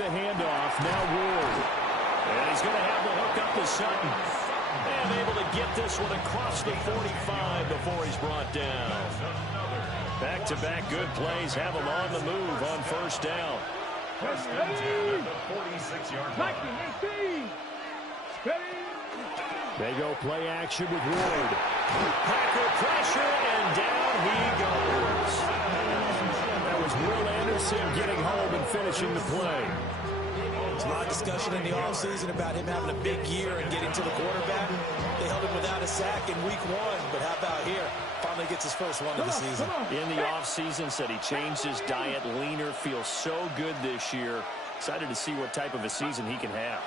the handoff. Now Ward. And he's going to have the hook up to Sutton. And able to get this one across the 45 before he's brought down. Back-to-back good plays have him on the move on first down. First and 10 at the 46-yard line. They go play action with Ward. Packer pressure, and down he goes. That was Will Anderson getting home and finishing the play. There's a lot of discussion in the offseason about him having a big year and getting to the quarterback. They held him without a sack in week 1, but how about here? Finally gets his first one of the season. In the offseason, said he changed his diet, leaner, feels so good this year. Excited to see what type of a season he can have.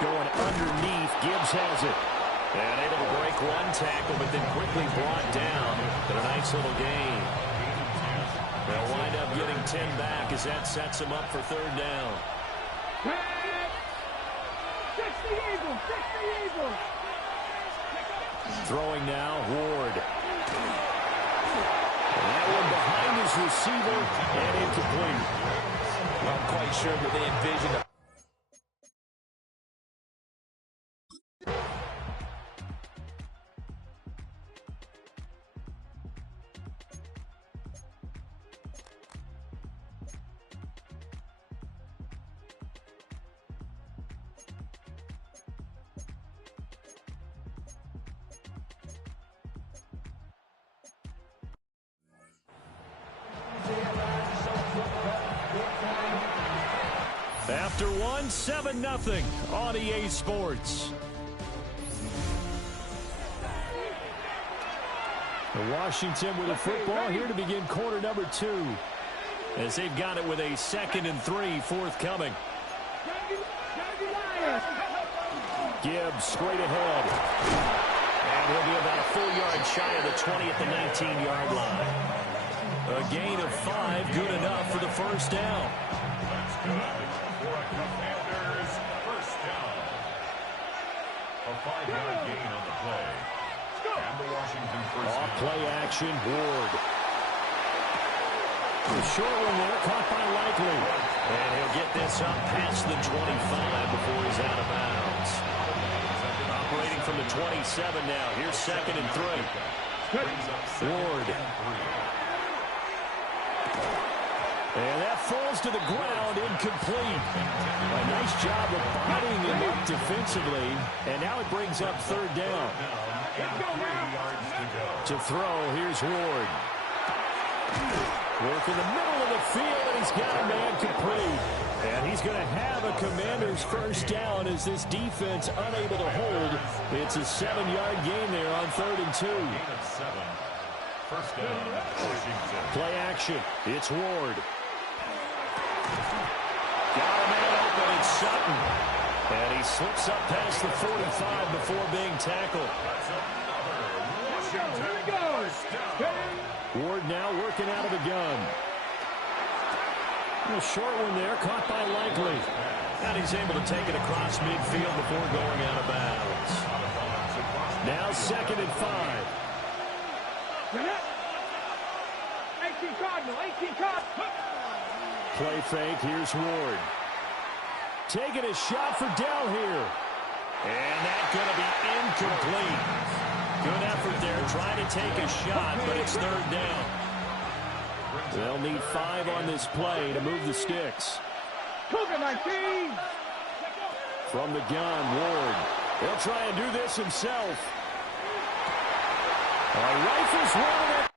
Going underneath, Gibbs has it. And able to break one tackle, but then quickly brought down. But a nice little gain. They'll wind up getting 10 back as that sets him up for third down. Throwing now, Ward. And that one behind his receiver and incomplete. I'm quite sure that they envisioned a After one, 7-0 on EA Sports. Washington with a football here to begin quarter number 2. As they've got it with a 2nd and 3 forthcoming. Gibbs straight ahead. And he'll be about a full yard shy of the 20 at the 19-yard line. A gain of 5, good enough for the first down. That's good for a Commanders first down. A 5-yard gain on the play. And the Washington first down. Off play action, Ward. The short one there, caught by Likely. And he'll get this up past the 25 before he's out of bounds. Operating from the 27 now. Here's 2nd and 3. Ward. And that falls to the ground, incomplete. A nice job of bodying him up defensively. And now it brings up third down. To throw, here's Ward. Work in the middle of the field, and he's got a man complete. And he's going to have a Commander's first down as this defense unable to hold. It's a 7-yard gain there on 3rd and 2. First down, Washington. Play action. It's Ward. Got a man open, it's Sutton. And he slips up past the 45 before being tackled. That's another Washington first down. Ward now working out of the gun. A short one there, caught by Likely. And he's able to take it across midfield before going out of bounds. Now 2nd and 5. 18 Cardinal, 18 Cardinal. Play fake, here's Ward. Taking a shot for Dell here. And that's going to be incomplete. Good effort there, trying to take a shot, but it's third down. They'll need 5 on this play to move the sticks. Cougar 19. From the gun, Ward. He'll try and do this himself. Rifles running it.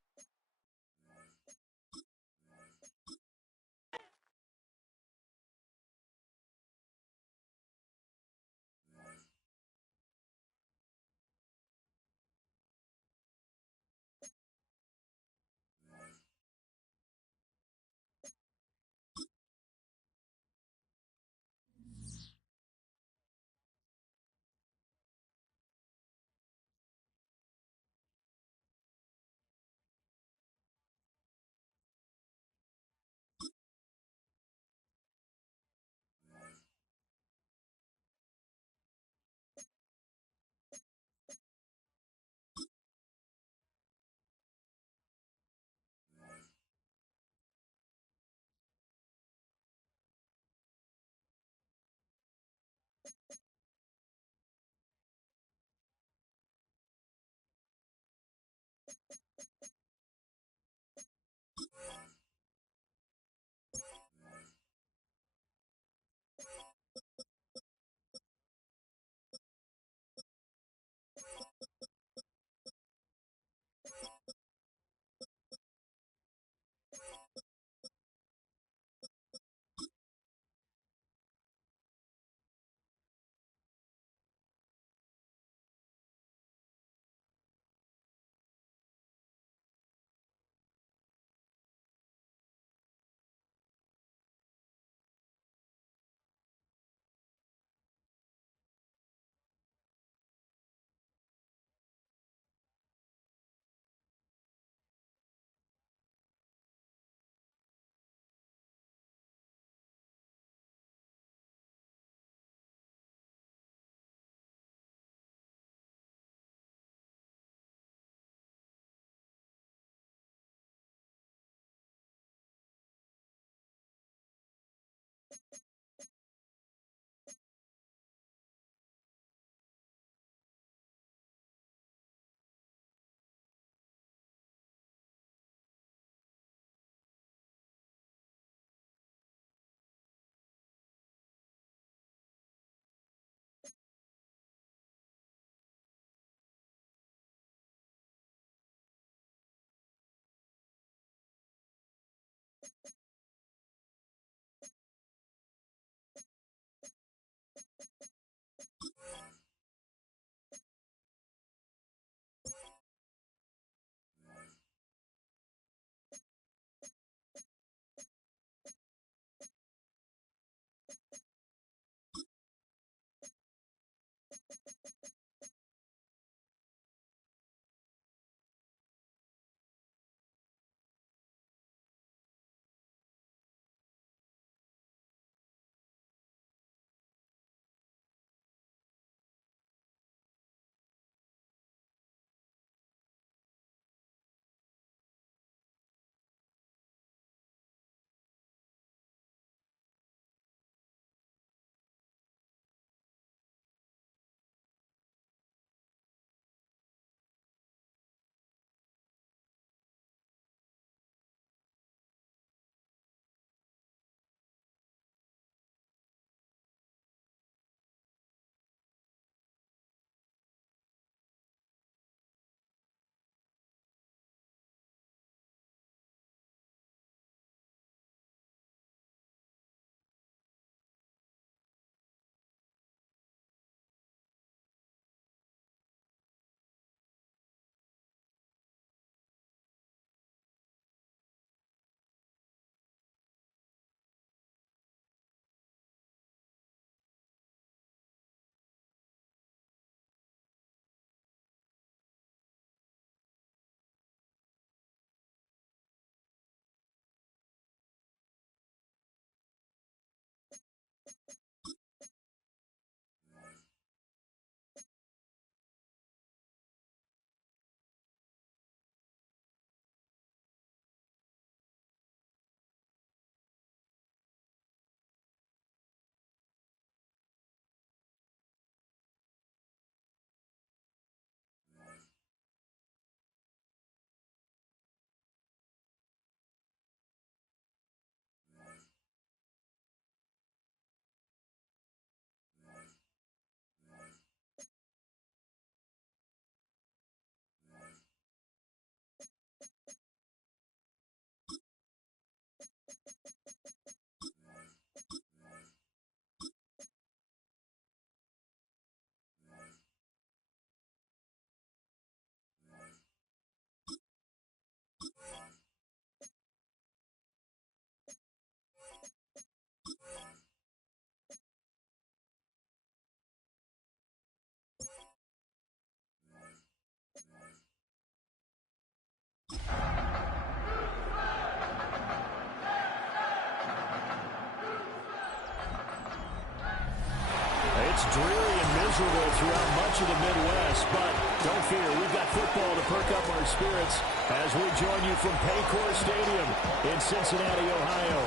It's dreary and miserable throughout much of the Midwest, but don't fear, we've got football to perk up our spirits as we join you from Paycor Stadium in Cincinnati, Ohio.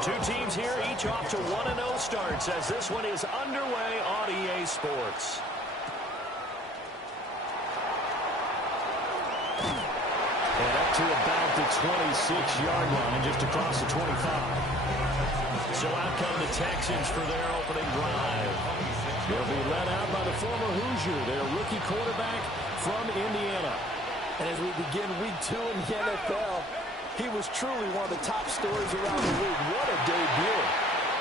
Two teams here, each off to 1-0 starts as this one is underway on EA Sports. And up to about the 26-yard line, just across the 25. So out come the Texans for their opening drive. They'll be led out by the former Hoosier, their rookie quarterback from Indiana. And as we begin week 2 in the NFL, he was truly one of the top stories around the league. What a debut.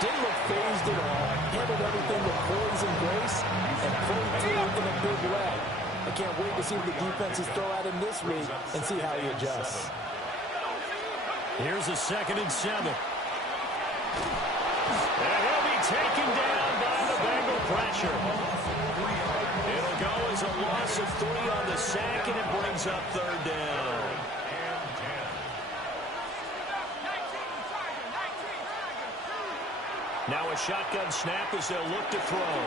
Didn't look phased at all. Handled everything with poise and grace and played through in a big way. I can't wait to see what the defenses throw at him this week and see how he adjusts. Here's a 2nd and 7. And he'll be taken down by the Bengal pressure. It'll go as a loss of 3 on the sack, and it brings up 3rd down. Now a shotgun snap as they'll look to throw.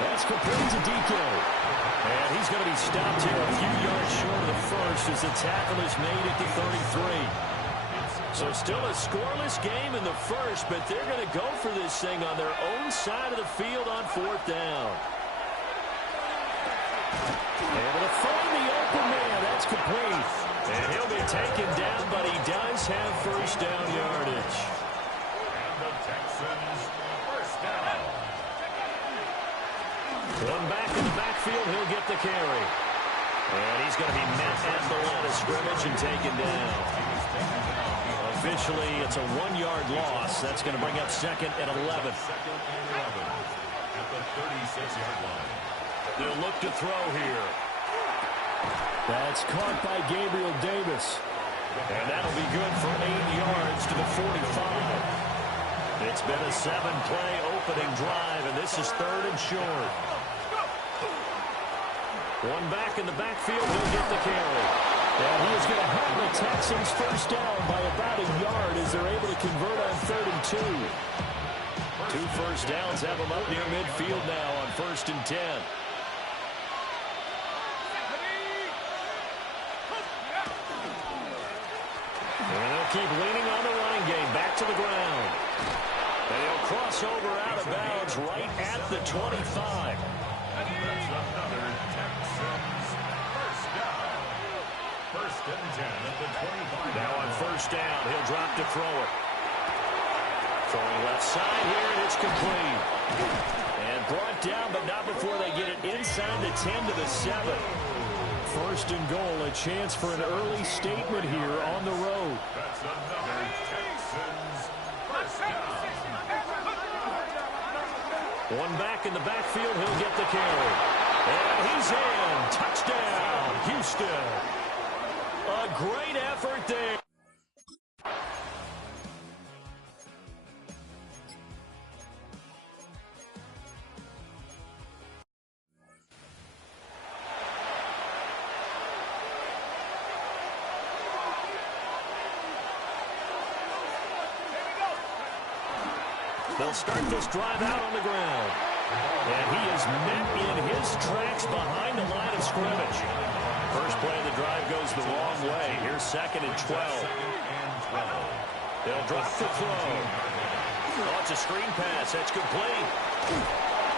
That's complete to DK. And he's going to be stopped here a few yards short of the first as the tackle is made at the 33. So still a scoreless game in the first, but they're going to go for this thing on their own side of the field on 4th down. Able to find the open man. That's complete. And he'll be taken down, but he does have 1st down yardage. And the Texans, 1st down. One back in the backfield, he'll get the carry. And he's going to be met at the line of scrimmage and taken down. Officially, it's a 1-yard loss. That's going to bring up 2nd and 11. 2nd and 11 at the 36-yard line. They'll look to throw here. That's caught by Gabriel Davis. And that'll be good for 8 yards to the 45. It's been a 7-play opening drive, and this is 3rd and short. One back in the backfield, he'll get the carry. And he is going to have the Texans 1st down by about a yard as they're able to convert on 3rd and 2. 2 first downs have them up near midfield now on 1st and 10. And they'll keep leaning on the running game. Back to the ground. And he'll cross over out of bounds right at the 25. That's another Texans 1st down. 1st and 10 at the 25. Now on 1st down, he'll drop to throw it. Throwing left side here, and it's complete. And brought down, but not before they get it inside the 10 to the 7. 1st and goal, a chance for an early statement here on the road. That's another Texans 1st down. One back in the backfield, he'll get the carry. And he's in. Touchdown, Houston. A great effort there. They'll start this drive out on the ground. And he is met in his tracks behind the line of scrimmage. First play of the drive goes the wrong way. Here's 2nd and 12. They'll drop the throw. Oh, it's a screen pass. That's complete.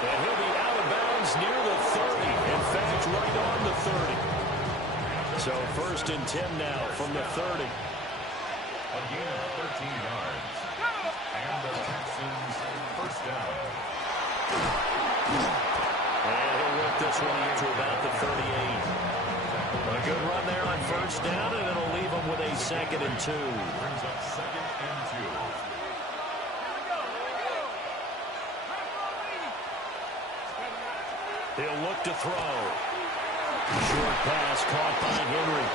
And he'll be out of bounds near the 30. In fact, right on the 30. So 1st and 10 now from the 30. A gain of 13 yards. And the Texans 1st down. And he'll work this one out to about the 38. A good run there on 1st down, and it'll leave him with a 2nd and 2. Brings up 2nd and 2. He'll look to throw. Short pass caught by Henry.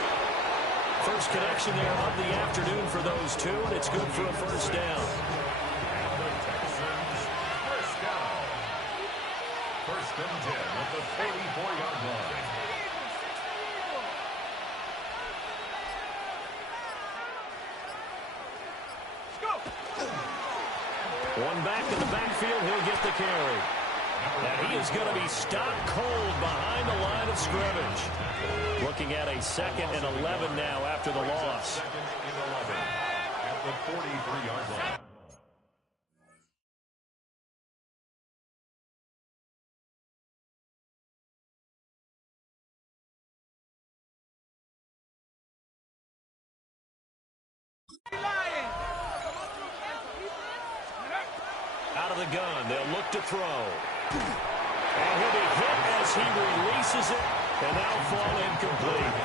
First connection there of the afternoon for those two, and it's good for a 1st down. And the Texans 1st down. 1st and 10 at the 44-yard line. One back in the backfield. He'll get the carry. And he is going to be stopped cold behind the line of scrimmage. Looking at a 2nd and 11 now after the loss. 2nd and 11 at the 43-yard line. Out of the gun, they'll look to throw. And he'll be hit as he releases it, and that'll fall incomplete.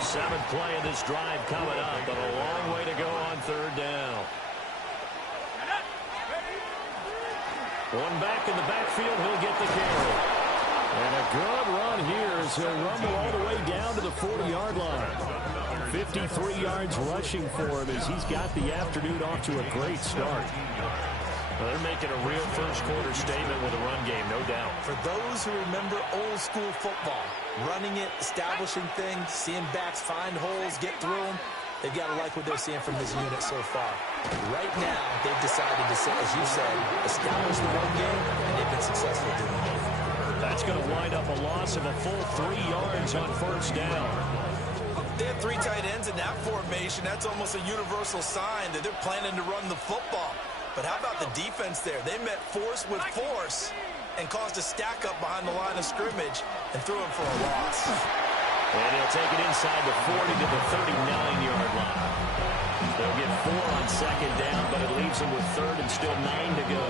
7th play of this drive coming up, but a long way to go on 3rd down. One back in the backfield, he'll get the carry. And a good run here as he'll rumble all the way down to the 40-yard line. 53 yards rushing for him as he's got the afternoon off to a great start. Well, they're making a real first-quarter statement with a run game, no doubt. For those who remember old-school football, running it, establishing things, seeing backs find holes, get through them, they've got to like what they're seeing from this unit so far. Right now, they've decided to, as you said, establish the run game, and they've been successful doing it. That's going to wind up a loss of a full 3 yards on 1st down. They have 3 tight ends in that formation. That's almost a universal sign that they're planning to run the football. But how about the defense there? They met force with force and caused a stack up behind the line of scrimmage and threw him for a loss. And he'll take it inside the 40 to the 39-yard line. They'll get 4 on 2nd down, but it leaves them with 3rd and still 9 to go.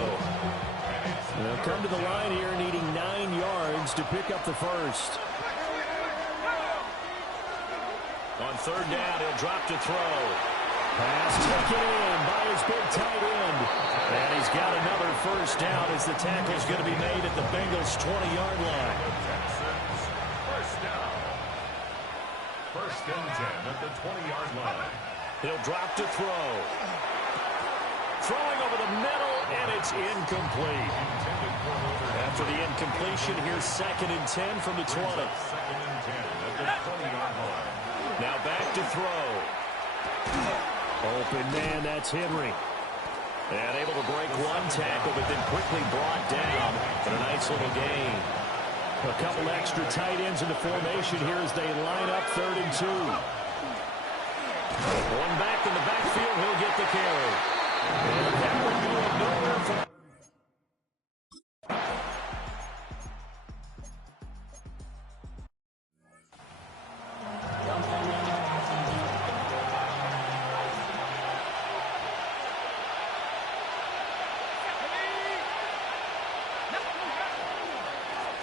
They'll come to the line here needing 9 yards to pick up the first. On 3rd down, he'll drop to throw. Pass taken in by his big tight end. And he's got another 1st down as the tackle's going to be made at the Bengals' 20-yard line. First down. 1st and 10 at the 20-yard line. He'll drop to throw. Throwing over the middle, and it's incomplete. After the incompletion, here's 2nd and 10 from the 20. 2nd and 10 at the 20-yard line. Now back to throw. Open man, that's Henry. And able to break one tackle, but then quickly brought down. And a nice little gain. A couple extra tight ends in the formation here as they line up 3rd and 2. One back in the backfield, he'll get the carry. And that would do it nowhere for...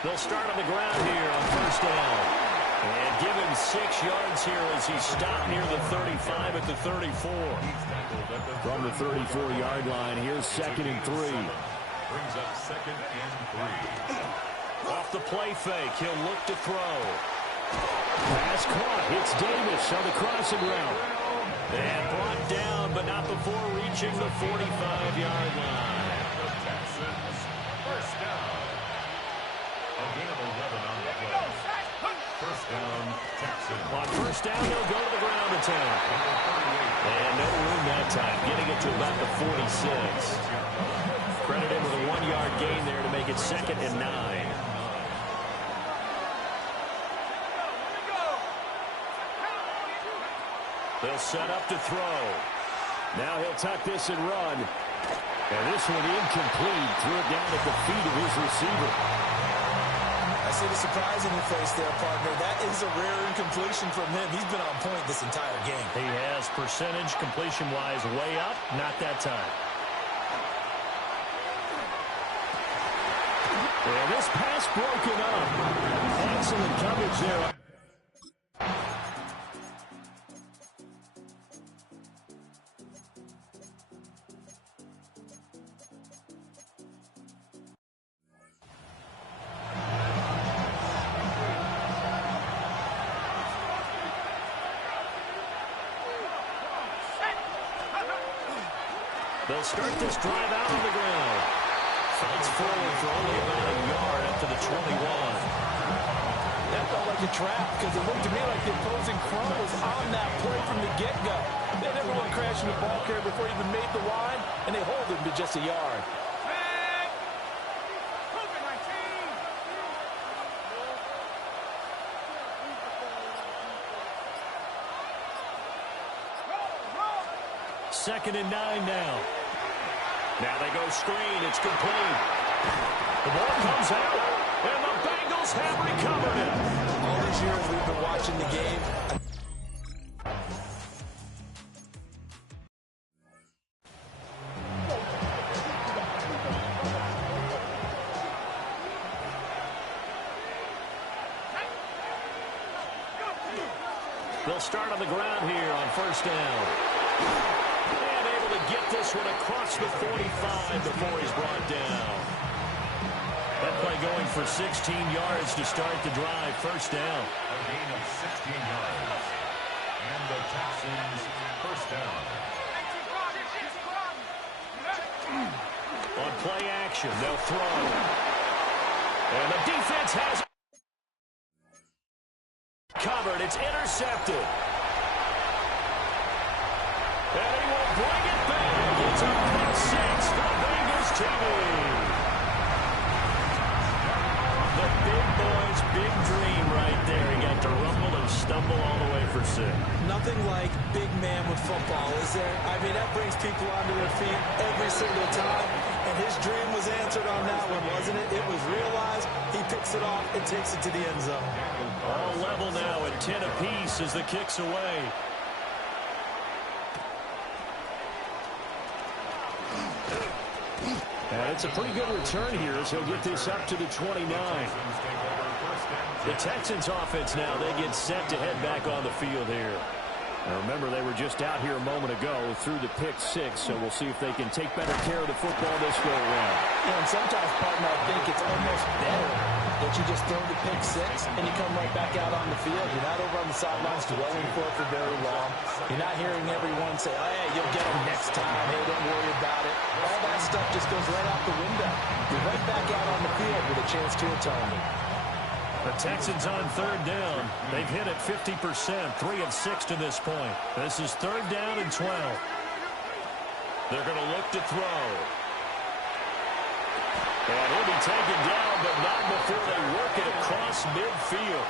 They'll start on the ground here on 1st down. And give him 6 yards here as he's stopped near the 35 at the 34. From the 34-yard line, here's 2nd and 3. Brings up 2nd and 3. Off the play fake, he'll look to throw. Pass caught, hits Davis on the crossing route. And brought down, but not before reaching the 45-yard line. The Texans. 1st down. A gain of 11 on the play. 1st down, Texans. On 1st down, he'll go to the ground attack. And no room that time, getting it to about the 46. Credit him with a 1-yard gain there to make it 2nd and 9. They'll set up to throw. Now he'll tuck this and run. And this one incomplete. Threw it down at the feet of his receiver. I see the surprise in your face there, partner. That is a rare incompletion from him. He's been on point this entire game. He has percentage completion-wise way up. Not that time. And this pass broken up. Excellent coverage there. They'll start this drive out on the ground. Fights forward for only about a yard up to the 21. That felt like a trap because it looked to me like the opposing front was on that play from the get-go. They never one crashing the ball carrier before he even made the line, and they hold him to just a yard. Second and 9 now. Now they go screen. It's complete. The ball comes out, and the Bengals have recovered it. All these years we've been watching the game. They'll start on the ground here on first down. And able to get this one across the 45 before he's brought down. That play going for 16 yards to start the drive. First down. A gain of 16 yards. And the Texans first down. On play action, they'll throw. And the defense has covered. It's intercepted. And he will bring it back. It's a pick six for Bengals TV. The big boy's big dream right there. He got to rumble and stumble all the way for six. Nothing like big man with football, is there? I mean, that brings people onto their feet every single time. And his dream was answered on that one, wasn't it? It was realized. He picks it off and takes it to the end zone. All level now at 10 apiece as the kick's away. And it's a pretty good return here as he'll get this up to the 29. The Texans offense now, they get set to head back on the field here. Now remember, they were just out here a moment ago through the pick six, so we'll see if they can take better care of the football this go around. Yeah, and sometimes, partner, I think it's almost better that you just throw the pick six and you come right back out on the field. You're not over on the sidelines dwelling for it for very long. You're not hearing everyone say, oh, hey, you'll get them next time. Hey, don't worry about it. All that stuff just goes right out the window. You're right back out on the field with a chance to atone. The Texans on third down. They've hit it 50%, 3 of 6 to this point. This is third down and 12. They're going to look to throw. And he'll be taken down, but not before they work it across midfield.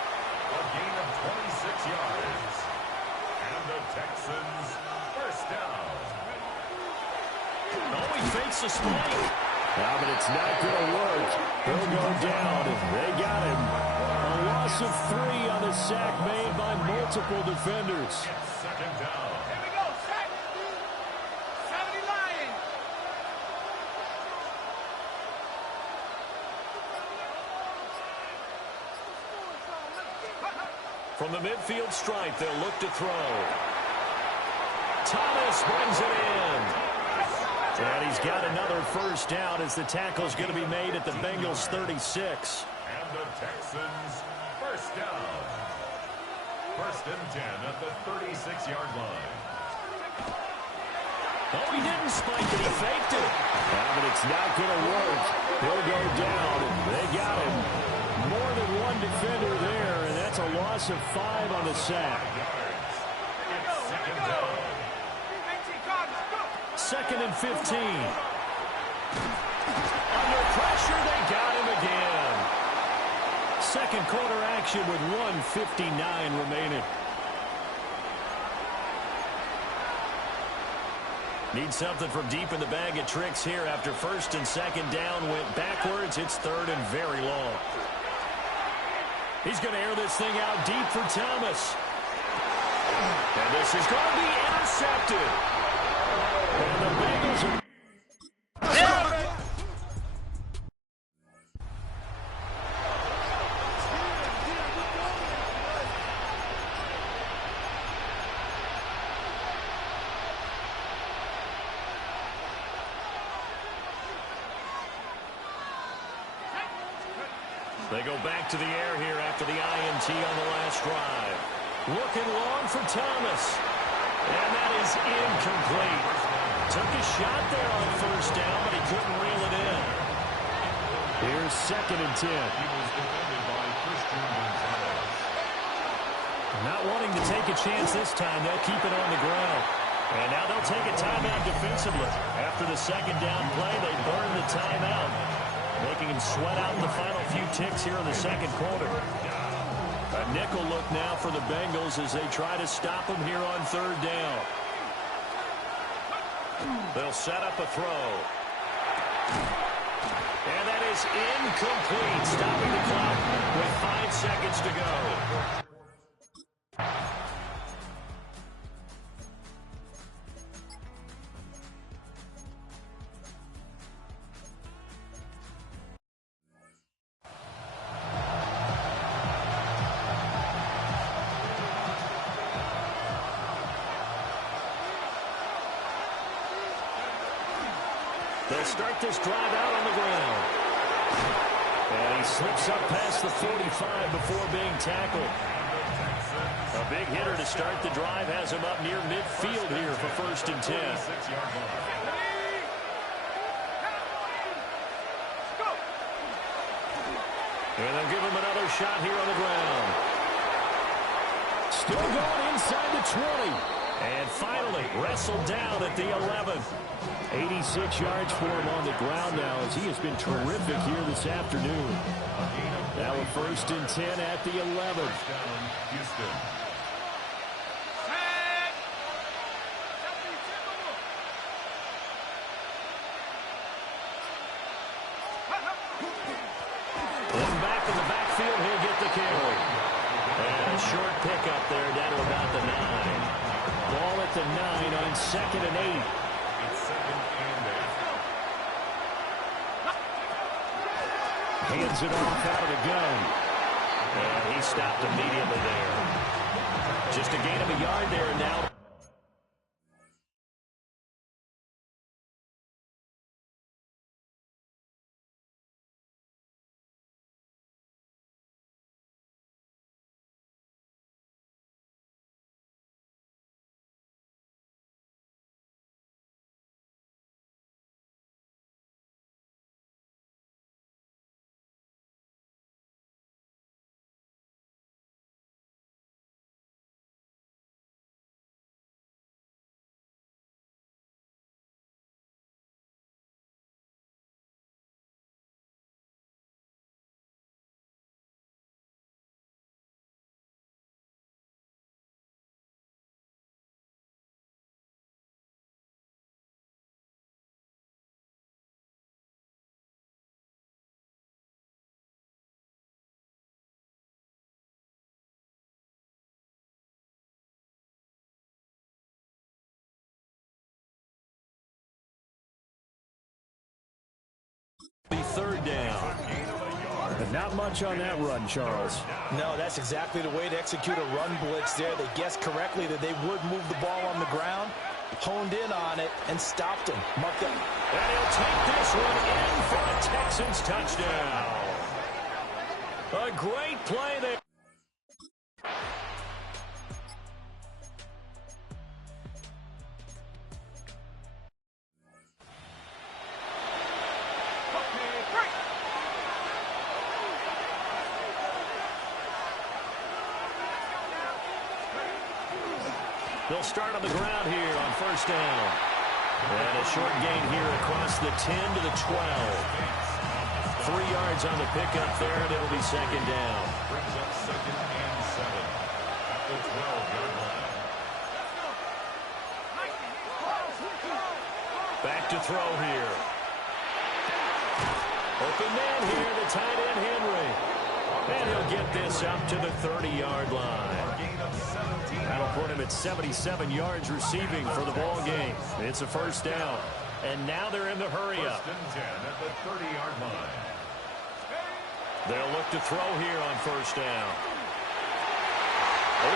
A gain of 26 yards. And the Texans first down. Oh, he fakes the spike. But it's not going to work. He'll go down. They got him. A loss of 3 on a sack made by multiple defenders. Second down. Here we go, set. 70 Lions. From the midfield stripe, they'll look to throw. Thomas brings it in. And he's got another first down as the tackle's going to be made at the Bengals 36. And the Texans first down. First and 10 at the 36-yard line. Oh, he didn't spike it. He faked it. But it's not going to work. He'll go down. They got him. More than one defender there, and that's a loss of 5 on the sack. Second down. Second and 15. Under pressure, they got him again. Second quarter action with 1:59 remaining. Need something from deep in the bag of tricks here after first and second down went backwards. It's third and very long. He's going to air this thing out deep for Thomas. And this is going to be intercepted. And the Bengals are... They go back to the air here after the INT on the last drive. Looking long for Thomas. And that is incomplete. Took a shot there on first down, but he couldn't reel it in. Here's second and 10. He was defended by Christian Gonzalez. Not wanting to take a chance this time. They'll keep it on the ground. And now they'll take a timeout defensively. After the second down play, they burn the timeout, making him sweat out in the final few ticks here in the second quarter. A nickel look now for the Bengals as they try to stop him here on third down. They'll set up a throw. And that is incomplete, stopping the clock with 5 seconds to go. They'll start this drive out on the ground. And he slips up past the 45 before being tackled. A big hitter to start the drive has him up near midfield here for 1st and 10. And they'll give him another shot here on the ground. Still going inside the 20. And finally wrestled down at the 11. 86 yards for him on the ground now as he has been terrific here this afternoon. Now a 1st and 10 at the 11. Houston. One back in the backfield, he'll get the carry. And a short pickup there down to about the 9. Ball at the 9 on 2nd and 8. It's 2nd and 8. Hands it off out of the gun. And he stopped immediately there. Just a gain of a yard there now. The 3rd down. But not much on that run, Charles. No, that's exactly the way to execute a run blitz there. They guessed correctly that they would move the ball on the ground, honed in on it, and stopped him. Marked it. And he'll take this one in for a Texans touchdown. A great play there. They'll start on the ground here on 1st down. And a short gain here across the 10 to the 12. 3 yards on the pickup there, and it'll be 2nd down. Brings up 2nd and 7 at the 12-yard line. Back to throw here. Open man here, the tight end Henry. And he'll get this up to the 30-yard line. That'll put him at 77 yards receiving for the ball game. It's a 1st down. And now they're in the hurry up. 1st and 10 at the 30-yard line. They'll look to throw here on 1st down.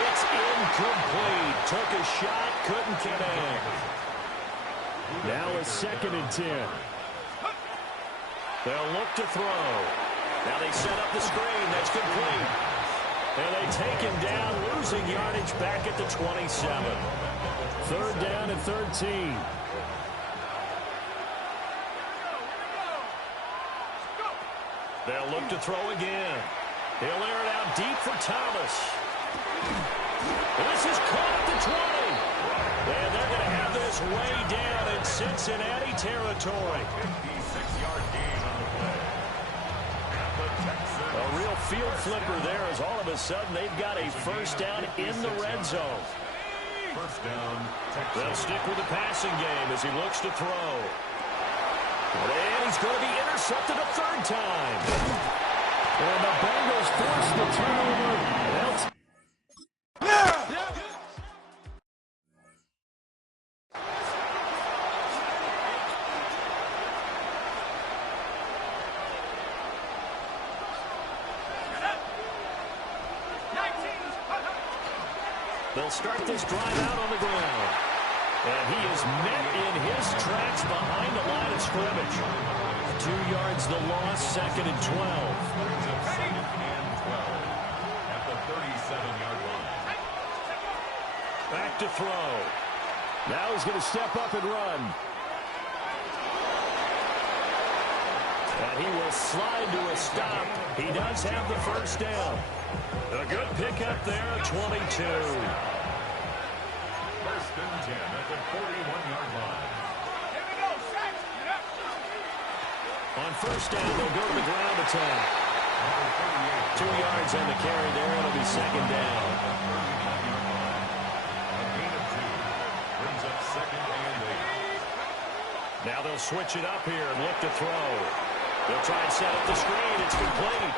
It's incomplete. Took a shot, couldn't connect. Now a 2nd and 10. They'll look to throw. Now they set up the screen. That's complete. And they take him down, losing yardage back at the 27. 3rd down and 13. They'll look to throw again. He'll air it out deep for Thomas. This is caught at the 20. And they're going to have way down in Cincinnati territory. 56-yard gain on the play. And the Texans. A real field flipper there as all of a sudden they've got a first down in the red zone. First down, Texans. They'll stick with the passing game as he looks to throw. And he's going to be intercepted a third time. And the Bengals force the turnover. They'll start this drive out on the ground. And he is met in his tracks behind the line of scrimmage. 2 yards the loss, 2nd and 12. Brings up 2nd and 12 at the 37-yard line. Back to throw. Now he's going to step up and run. And he will slide to a stop. He does have the first down. A good pickup there, 22. First and 10 at the 41-yard line. Here we go, set. On first down, they'll go to the ground attack. 2 yards on the carry there. It'll be second down. A gain of 2 brings up 2nd and 8. Now they'll switch it up here and look to throw. They'll try and set up the screen. It's complete.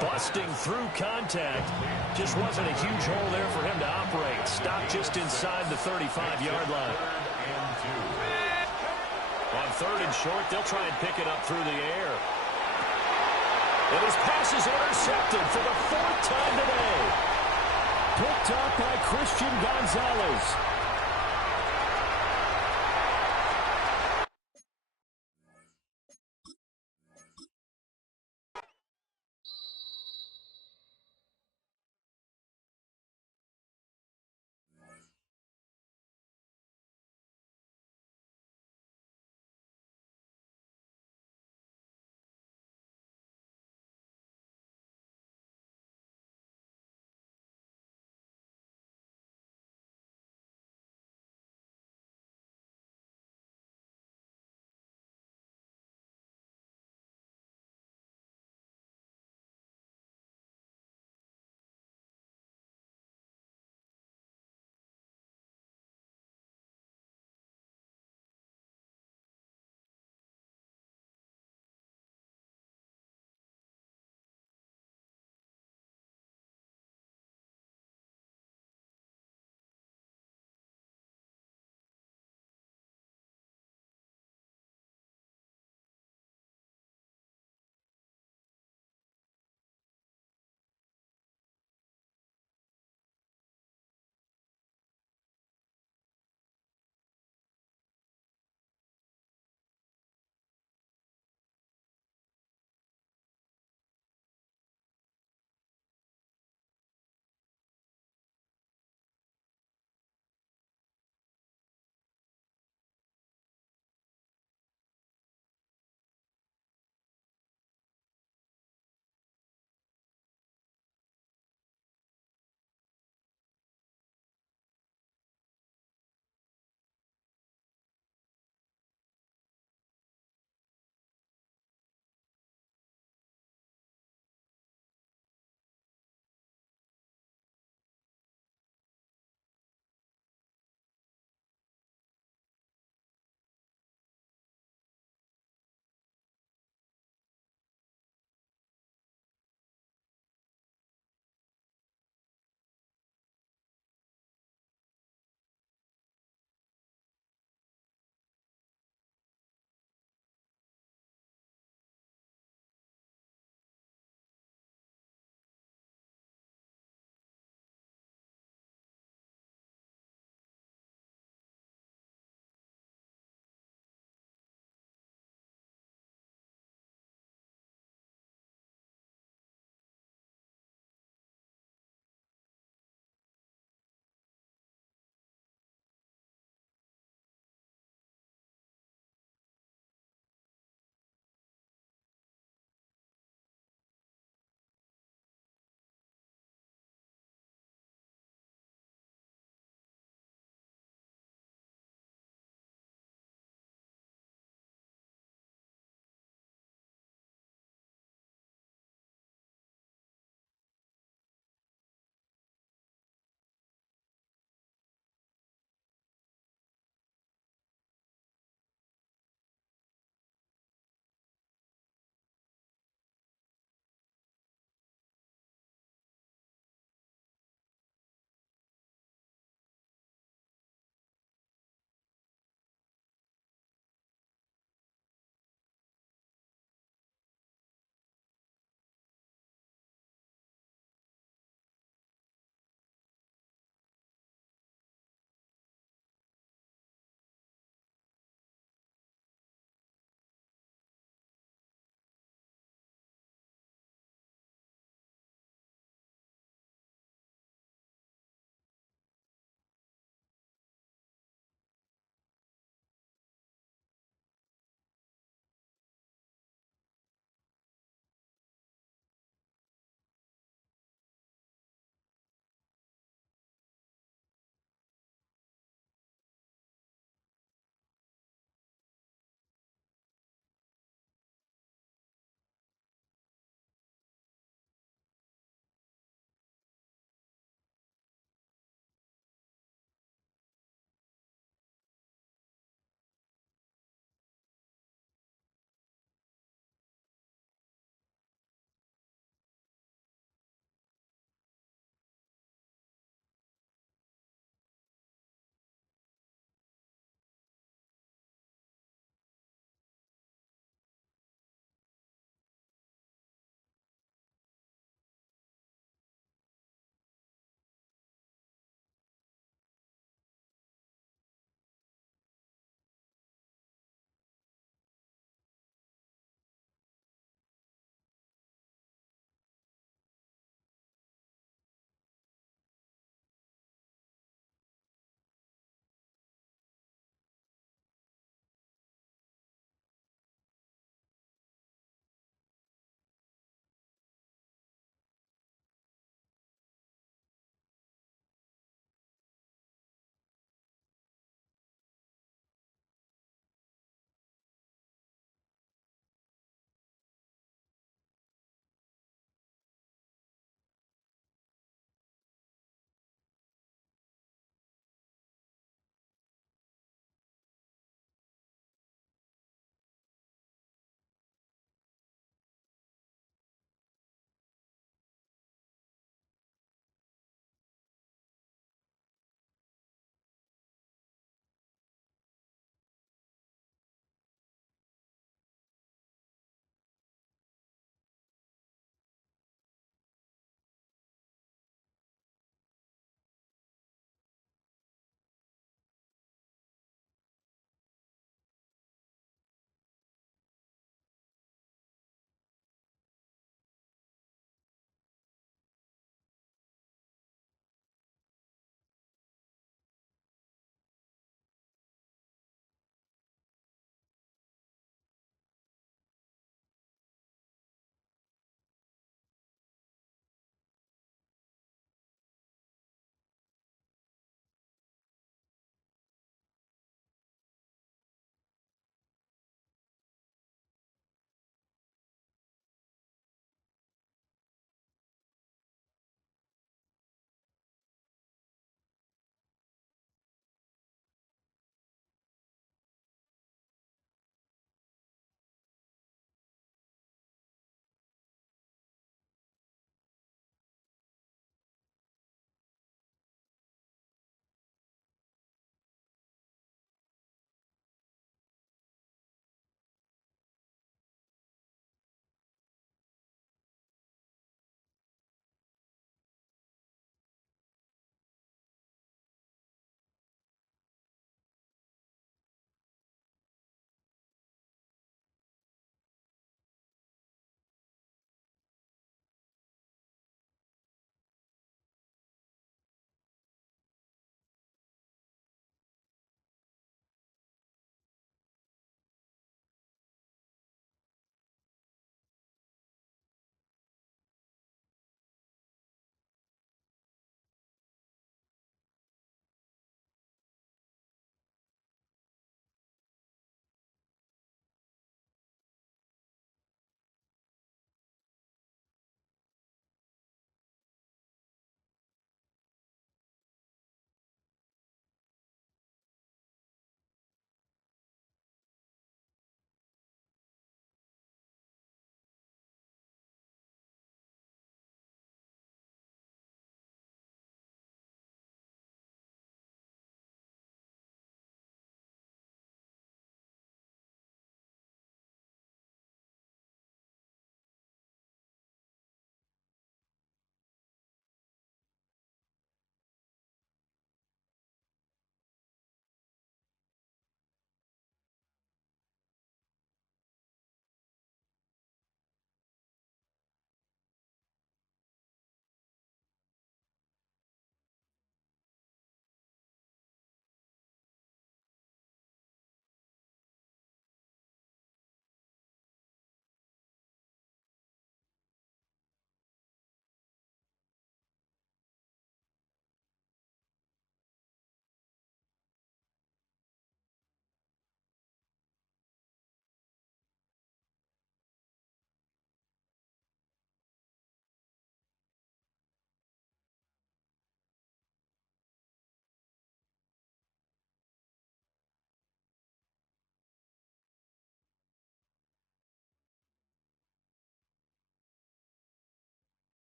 Busting through contact. Just wasn't a huge hole there for him to operate. Stopped just inside the 35-yard line. On 3rd and short, they'll try and pick it up through the air. And his pass is intercepted for the 4th time today. Picked up by Christian Gonzalez.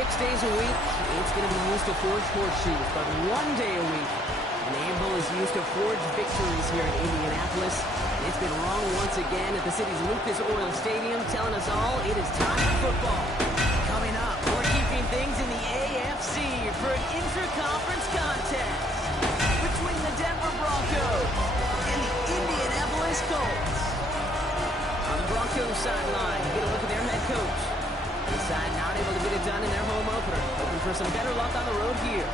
6 days a week, it's going to be used to forge horseshoes, but 1 day a week, an anvil is used to forge victories here in Indianapolis. It's been wrong once again at the city's Lucas Oil Stadium, telling us all it is time for football. Coming up, we're keeping things in the AFC for an intra-conference contest between the Denver Broncos and the Indianapolis Colts. On the Broncos sideline, get a look at their head coach. This side not able to get it done in their home opener, hoping for some better luck on the road here.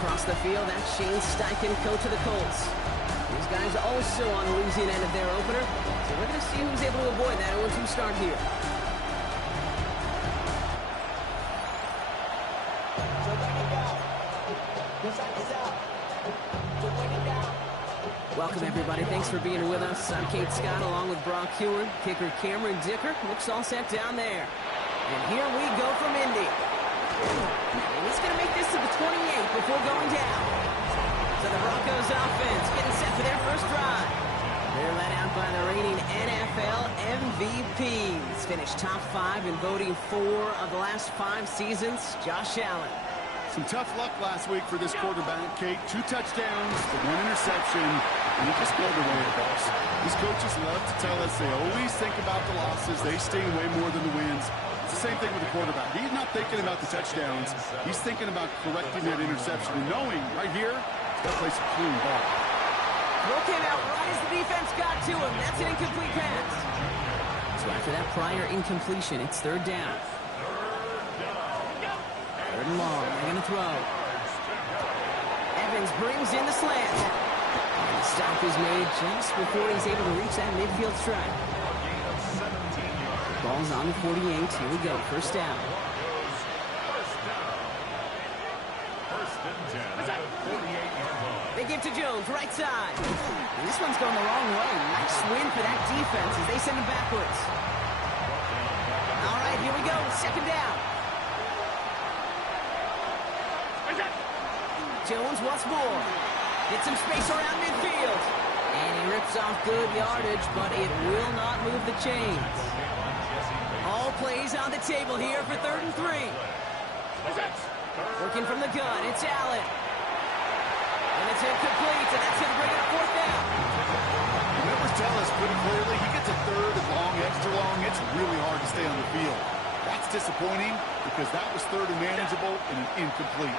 Across the field, that's Shane Steichen, coach of the Colts. These guys also on the losing end of their opener, so we're going to see who's able to avoid that 0-2 start here. Welcome, everybody. Thanks for being with us. I'm Kate Scott, along with Brock Heward, kicker Cameron Dicker. Looks all set down there. And here we go from Indy. And he's going to make this to the 28 before going down. So the Broncos offense getting set for their first drive. They're led out by the reigning NFL MVPs. Finished top 5 in voting 4 of the last 5 seasons. Josh Allen. Some tough luck last week for this quarterback, Kate. 2 touchdowns, the 1 interception, and he just pulled away at us. These coaches love to tell us they always think about the losses. They sting way more than the wins. It's the same thing with the quarterback. He's not thinking about the touchdowns. He's thinking about correcting that interception and knowing right here, he's got to play some clean ball. Throw came out right as the defense got to him. That's an incomplete pass. So after that prior incompletion, it's 3rd down. 3rd and long. They're going to throw. Evans brings in the slant. And the stop is made just before he's able to reach that midfield strike. Ball's on the 48. Here we go. 1st down. They give to Jones, right side. And this one's going the wrong way. Nice win for that defense as they send him backwards. All right, here we go. 2nd down. Jones once more. Gets some space around midfield. And he rips off good yardage, but it will not move the chains. All plays on the table here for 3rd and 3. Working from the gun, it's Allen. And it's incomplete, and that's going to bring it up 4th down. The numbers tell us pretty clearly, he gets a 3rd and long, extra long. It's really hard to stay on the field. That's disappointing because that was 3rd and manageable and an incomplete.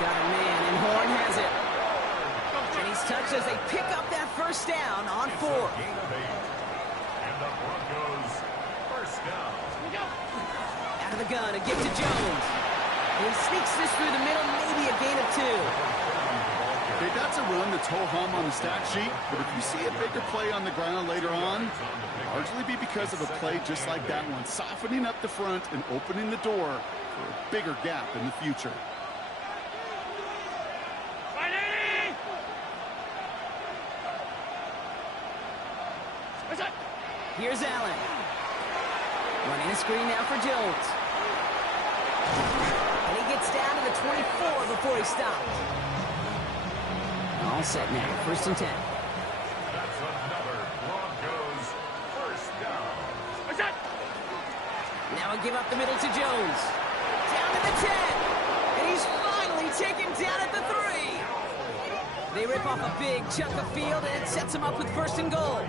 Got a man, and Horn has it. And he's touched as they pick up that 1st down on 4. And the Broncos, 1st down. Out of the gun, a gift to Jones. And he sneaks this through the middle, maybe a gain of 2. Okay, that's a run that's ho-hum on the stat sheet, but if you see a bigger play on the ground later on, it'll largely be because of a play just like that one, softening up the front and opening the door for a bigger gap in the future. Here's Allen. Running a screen now for Jones. And he gets down to the 24 before he stops. All set now. 1st and 10. That's another Broncos 1st down. Now a give up the middle to Jones. Down to the 10. And he's finally taken down at the 3. They rip off a big chunk of field, and it sets him up with 1st and goal.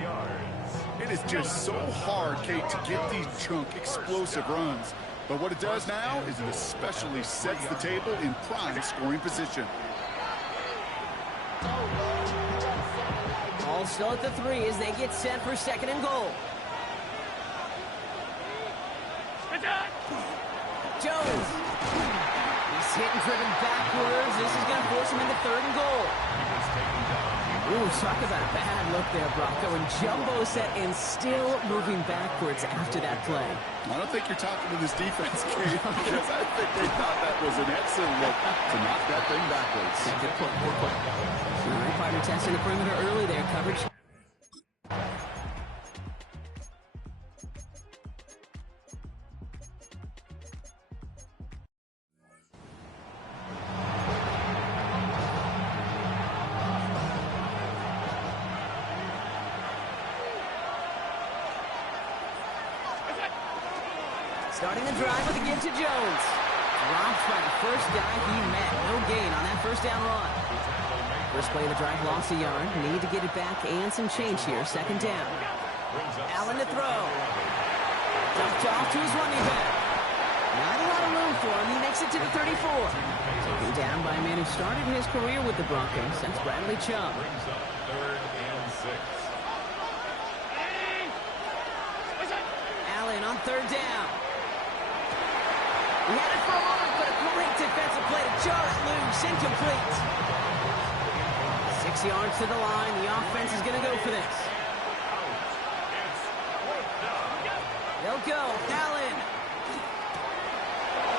It is just so hard, Kate, to get these chunk, explosive runs. But what it does now is it especially sets the table in prime scoring position. Ball still at the 3 as they get set for 2nd and goal. Jones. He's hit and driven backwards. This is going to force him into 3rd and goal. Ooh, talk about a bad look there, Bronco. And jumbo set and still moving backwards after that play. I don't think you're talking to this defense, Kate, because I think they thought that was an excellent look to knock that thing backwards. Yeah, good point, good point. All right, partner testing the perimeter early there. Coverage. Starting the drive with a give to Jones. Dropped by the first guy he met. No gain on that first down run. First play of the drive lost a yard. Need to get it back and some change here. Second down. Allen to throw. Dumped off to his running back. Not a lot of room for him. He makes it to the 34. Taken down by a man who started his career with the Broncos. That's Bradley Chubb. Brings up 3rd and 6. Allen on 3rd down. He had it for a moment, but a great defensive play to jar it loose. Incomplete. 6 yards to the line. The offense is going to go for this. They'll go. Allen.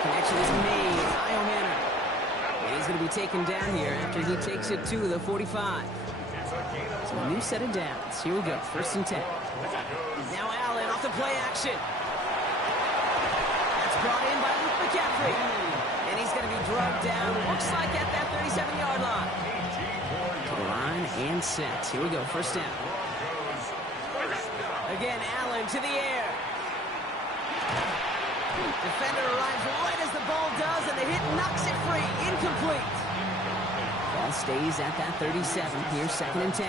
Connection is made. Io Manor. And he's going to be taken down here after he takes it to the 45. So a new set of downs. Here we go. 1st and 10. Now Allen off the play action. That's brought in by Luke McCaffrey. And he's going to be drugged down. Looks like at that 37-yard line. To the line and set. Here we go. 1st down. Again, Allen to the air. Defender arrives right as the ball does, and the hit knocks it free. Incomplete. Ball stays at that 37. Here's 2nd and 10.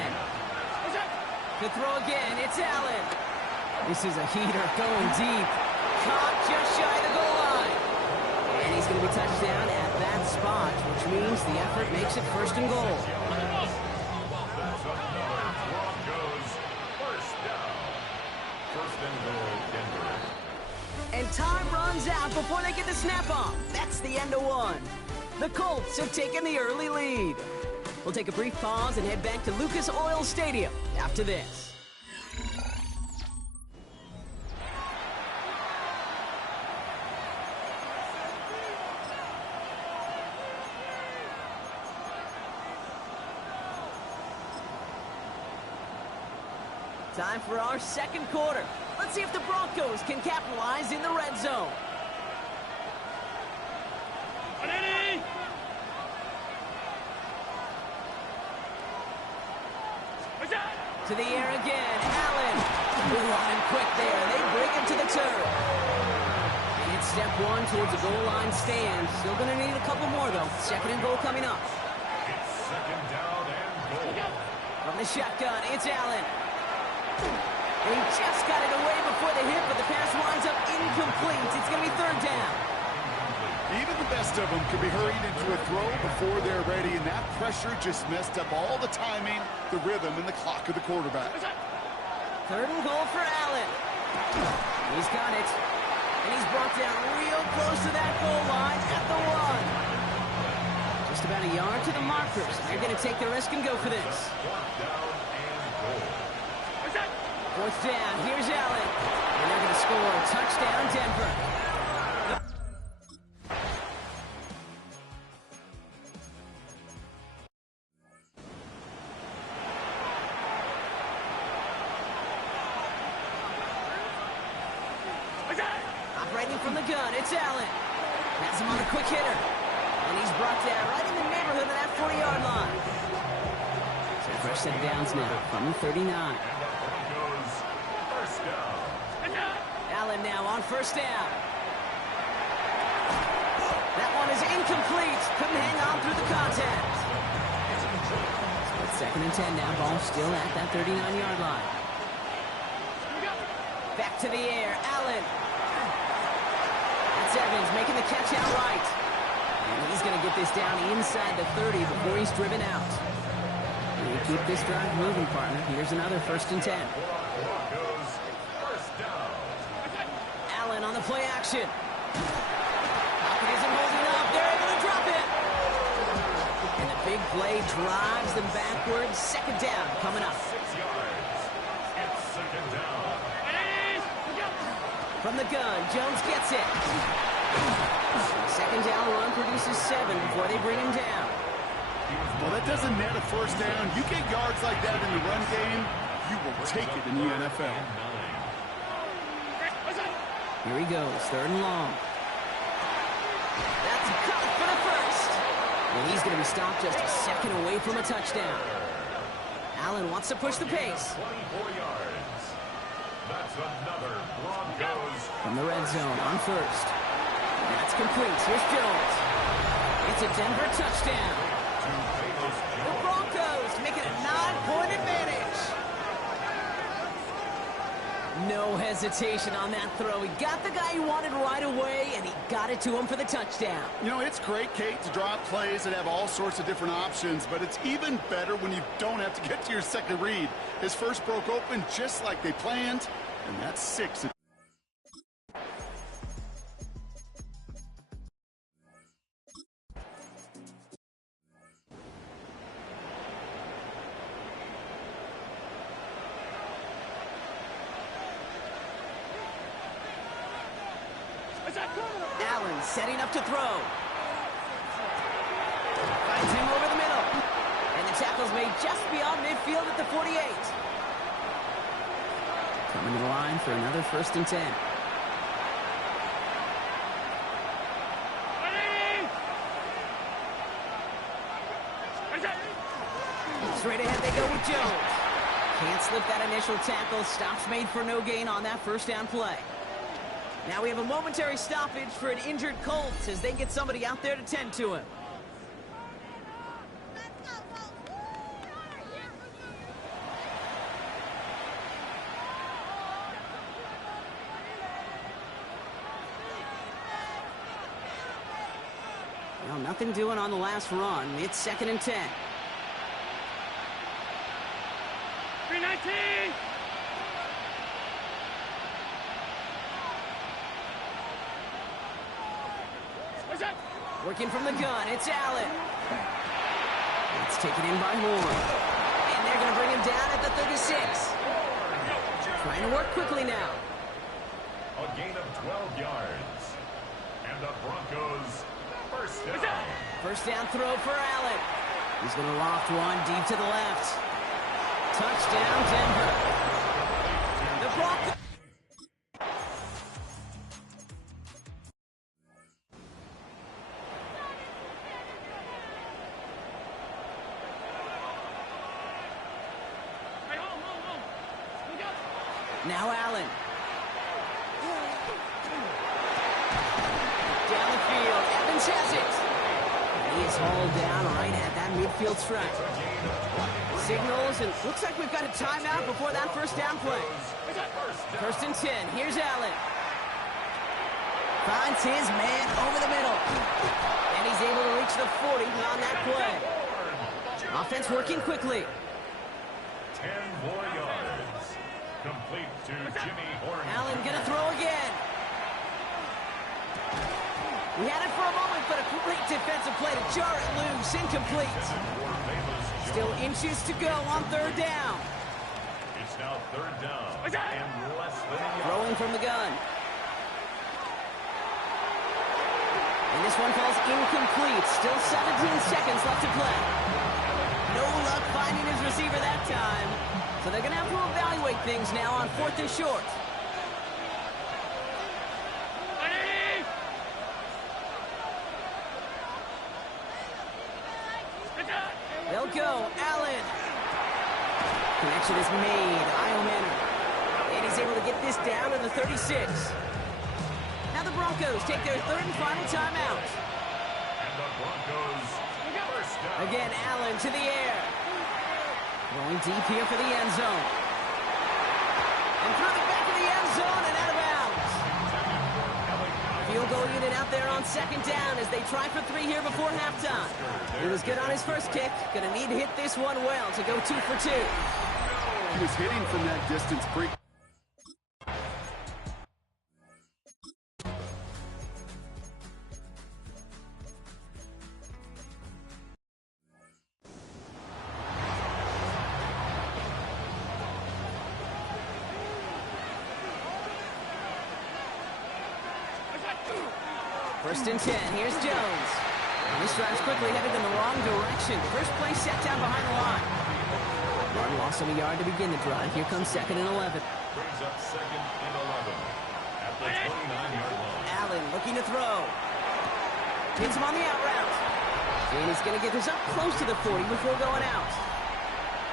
To throw again, it's Allen. This is a heater going deep. Caught just shy of the goal line. And he's going to be touched down at that spot, which means the effort makes it 1st and goal. That's another Broncos 1st down. 1st and goal, Denver. And time runs out before they get the snap off. That's the end of one. The Colts have taken the early lead. We'll take a brief pause and head back to Lucas Oil Stadium after this. Time for our 2nd quarter. Let's see if the Broncos can capitalize in the red zone. To the air again, Allen. Running quick there. They bring him to the turf. And it's step 1 towards the goal line stand. Still going to need a couple more, though. 2nd and goal coming up. It's 2nd down and goal. From the shotgun, it's Allen. And he just got it away before the hit, but the pass winds up incomplete. It's going to be 3rd down. Even the best of them could be hurried into a throw before they're ready, and that pressure just messed up all the timing, the rhythm, and the clock of the quarterback. 3rd and goal for Allen. He's got it. And he's brought down real close to that goal line at the 1. Just about a yard to the markers. They're going to take the risk and go for this. 4th down. Here's Allen. And they're going to score. Touchdown, Denver. Operating from the gun, it's Allen. Has him on a quick hitter. And he's brought down right in the neighborhood of that 40-yard line. So fresh set of downs now from the 39. Allen now on 1st down. That one is incomplete. Couldn't hang on through the contact. So it's 2nd and 10 now. Ball still at that 39-yard line. Back to the air. Allen. That's Evans making the catch outright. And he's going to get this down inside the 30 before he's driven out. And we keep this drive moving, partner. Here's another 1st and 10. Allen on the play action. Pocket isn't holding up. They're able to drop it. And the big play drives them backwards. 2nd down coming up. 6 yards. It's 2nd down. From the gun, Jones gets it. 2nd down run produces 7 before they bring him down. Well, that doesn't net a 1st down. You get yards like that in the run game, you will take it in the NFL. Here he goes, 3rd and long. That's cut for the 1st. And he's going to be stopped just a second away from a touchdown. Allen wants to push the pace. 24 yards. That's another Broncos. From the red zone on first. That's complete. Here's Jones. It's a Denver touchdown. The Broncos make it a 9-point advantage. No hesitation on that throw. He got the guy he wanted right away, and he got it to him for the touchdown. You know, it's great, Kate, to draw up plays that have all sorts of different options, but it's even better when you don't have to get to your second read. His first broke open just like they planned, and that's 6. Allen setting up to throw. Finds him over the middle. And the tackle's made just beyond midfield at the 48. Coming to the line for another 1st and 10. Straight ahead they go with Jones. Can't slip that initial tackle. Stops made for no gain on that 1st down play. Now we have a momentary stoppage for an injured Colts as they get somebody out there to tend to him. Well, nothing doing on the last run. It's 2nd and 10. 319! Working from the gun, it's Allen. It's taken in by Moore. And they're going to bring him down at the 36. Trying to work quickly now. A gain of 12 yards. And the Broncos 1st down. 1st down throw for Allen. He's going to loft one deep to the left. Touchdown, Denver. The Broncos. Now Allen. Down the field. Evans has it. He is hauled down right at that midfield stripe. Signals, and looks like we've got a timeout before that 1st down play. 1st and 10. Here's Allen. Finds his man over the middle. And he's able to reach the 40 on that play. Offense working quickly. 10 more yards. Complete to Jimmy Horn. Allen gonna throw again. We had it for a moment, but a great defensive play to jar it loose. Incomplete. Still inches to go on 3rd down. It's now 3rd down. And less than a yard. Throwing from the gun. And this one falls incomplete. Still 17 seconds left to play. No luck finding his receiver that time. So they're going to have to evaluate things now on 4th and short. They'll go. Allen. Connection is made. Io Manor. And he's able to get this down to the 36. Now the Broncos take their 3rd and final timeout. And the Broncos 1st down. Again, Allen to the air. Going deep here for the end zone. And through the back of the end zone and out of bounds. Field goal unit out there on 2nd down as they try for 3 here before halftime. He was good on his first kick. Going to need to hit this one well to go 2 for 2. He was hitting from that distance pretty. First and 10. Here's Jones. This drive's quickly headed in the wrong direction. First play set down behind the line. Run loss of a yard to begin the drive. Here comes 2nd and 11. Brings up 2nd and 11 at the 29-yard line. Allen looking to throw. Hits him on the out route. And he's going to get this up close to the 40 before going out.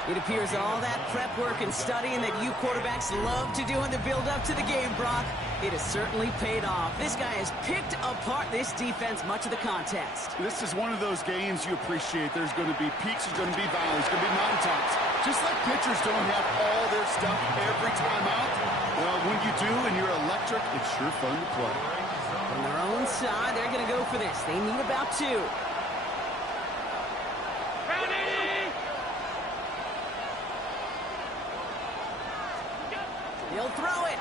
It appears all that prep work and studying that you quarterbacks love to do in the build-up to the game, Brock, it has certainly paid off. This guy has picked apart this defense much of the contest. This is one of those games you appreciate. There's going to be peaks, there's going to be valleys, there's going to be mountaintops. Just like pitchers don't have all their stuff every time out, well, when you do and you're electric, it's sure fun to play. On their own side, they're going to go for this. They need about 2. He'll throw it.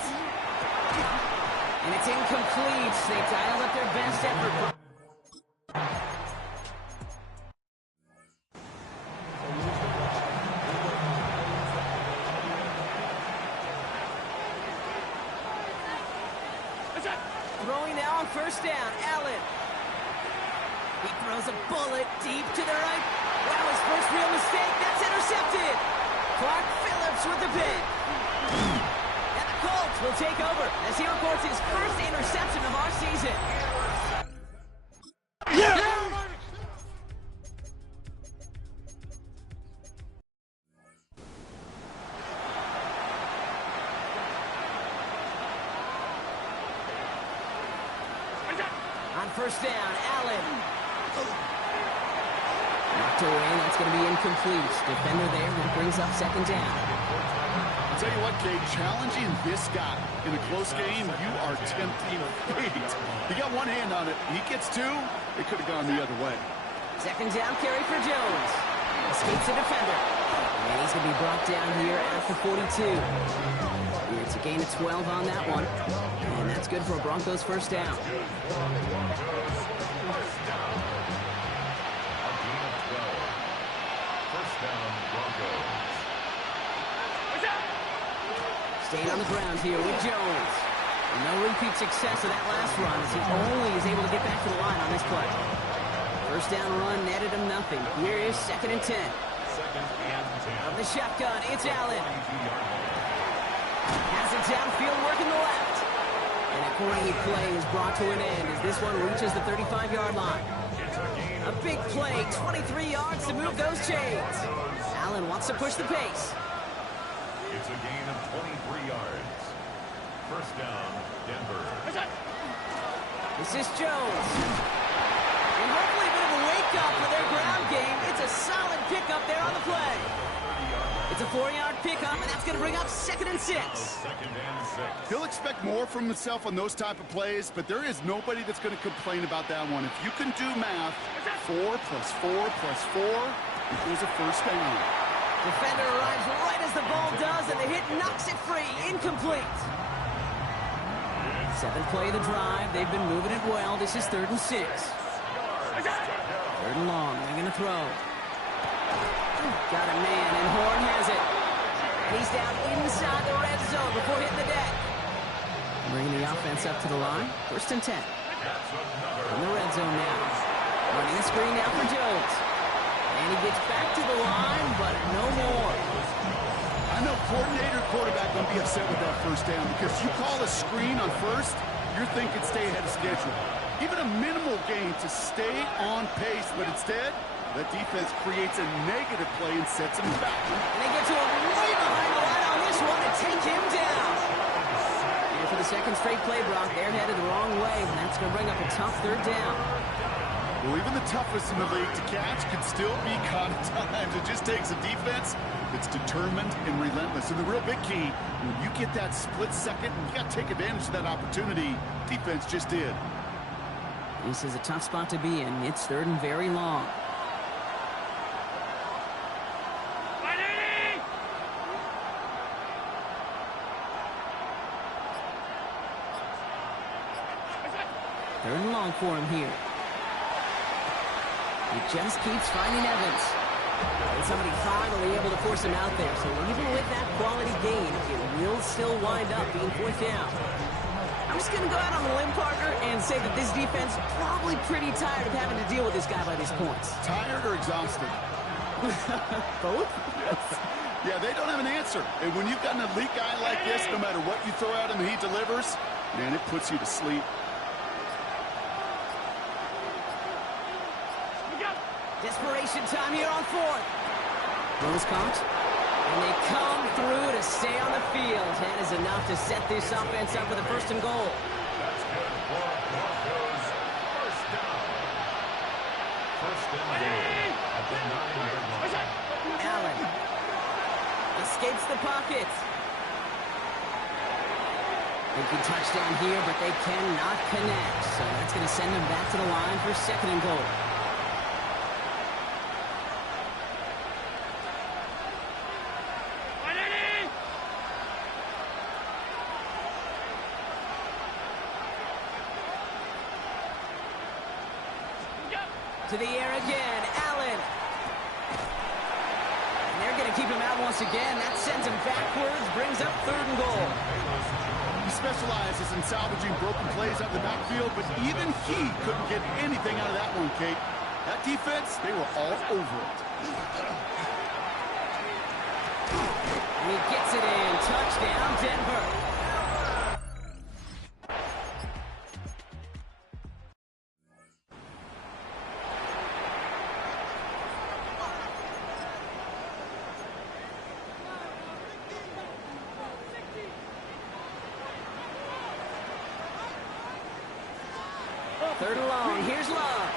And it's incomplete. They dialed up their best effort. Throwing now on first down. Allen. He throws a bullet deep to the right. Wow, his first real mistake. That's intercepted. Clark Phillips with the pick. Colts will take over as he records his first interception of our season. On first down, Allen. Knocked away, that's going to be incomplete. Defender there, that brings up second down. I'll tell you what, Kate, challenging this guy in a close game, you are tempting fate. He got one hand on it. He gets 2. It could have gone the other way. Second down carry for Jones. Escapes the defender. And he's going to be brought down here at the 42. It's a gain of 12 on that one. And that's good for a Broncos first down. Staying on the ground here with Jones. No repeat success of that last run as he only is able to get back to the line on this play. First down run netted him nothing. Here is 2nd and 10. Of the shotgun, it's Allen. Has it downfield, working the left. And a great play is brought to an end as this one reaches the 35-yard line. A big play, 23 yards to move those chains. Allen wants to push the pace. It's a gain of 23 yards. First down, Denver. This is Jones. And hopefully a bit of a wake-up for their ground game. It's a solid pickup there on the play. It's a 4-yard pickup, and that's going to bring up 2nd and 6. He'll expect more from himself on those type of plays, but there is nobody that's going to complain about that one. If you can do math, 4 plus 4 plus 4 equals a first down. Defender arrives right as the ball does, and the hit knocks it free. Incomplete. 7th play of the drive. They've been moving it well. This is 3rd and 6. 3rd and long. They're going to throw. Got a man, and Horn has it. And he's down inside the red zone before hitting the deck. Bringing the offense up to the line. 1st and 10. In the red zone now. Running the screen now for Jones. And he gets back to the line, but no more. I know coordinator, quarterback won't be upset with that first down because you call a screen on first, you're thinking stay ahead of schedule. Even a minimal gain to stay on pace, but instead, that defense creates a negative play and sets him back. And they get to him way behind the line on this one to take him down. And for the 2nd straight play, Brock, they're headed the wrong way, and that's going to bring up a tough 3rd down. Well, even the toughest in the league to catch can still be caught at times. It just takes a defense that's determined and relentless. And the real big key, when you get that split second, you got to take advantage of that opportunity. Defense just did. This is a tough spot to be in. It's 3rd and very long. Third and long for him here. He just keeps finding Evans. And somebody finally able to force him out there. So even with that quality gain, it will still wind up being 4th down. I'm just going to go out on a limb, partner, and say that this defense is probably pretty tired of having to deal with this guy by these points. Tired or exhausted? Both? Yes. Yeah, they don't have an answer. And when you've got an elite guy like this, no matter what you throw at him, he delivers, man, it puts you to sleep. Desperation time here on 4th. Rose caught. And they come through to stay on the field. That is enough to set this offense up with a 1st and goal. That's good for Broncos. First down. First and goal at the 9-yard line. Allen escapes the pocket. Thinking touchdown here, but they cannot connect. So that's going to send them back to the line for 2nd and goal. To the air again, Allen. And they're going to keep him out once again. That sends him backwards, brings up 3rd and goal. He specializes in salvaging broken plays out of the backfield, but even he couldn't get anything out of that one, Kate. That defense, they were all over it. And he gets it in. Touchdown, Denver. Third and long. Here's Love.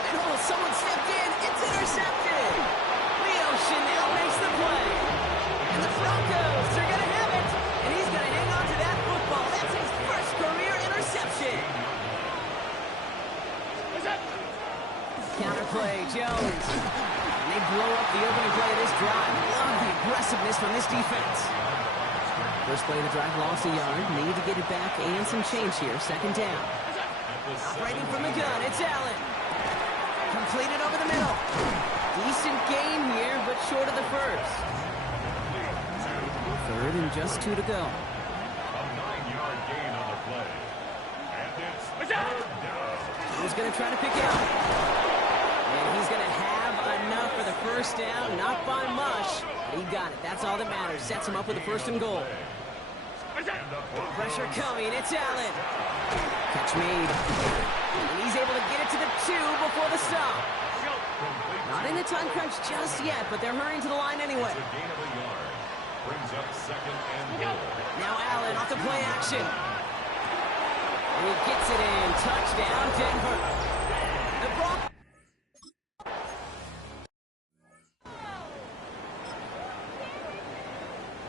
And someone stepped in. It's intercepted. Leo Chanel makes the play. And the Broncos are going to have it. And he's going to hang on to that football. That's his first career interception. Counterplay, Jones. And they blow up the opening play of this drive. Love the aggressiveness from this defense. First play of the drive, lost a yard. Need to get it back and some change here. 2nd down. Operating from the gun, it's Allen. Completed over the middle. Decent gain here, but short of the first. 3rd and just 2 to go. A 9-yard gain on the play. And it's 3rd down. He's going to try to pick it up. And he's going to have enough for the 1st down. Not by much, but he got it. That's all that matters. Sets him up with a 1st and goal. Pressure coming. It's Allen. Catch made. And he's able to get it to the 2 before the stop. Not in a time crunch just yet, but they're hurrying to the line anyway. It's a gain of a yard. Brings up 2nd and goal. Now Allen off the play action. And he gets it in. Touchdown, Denver. The Broncos.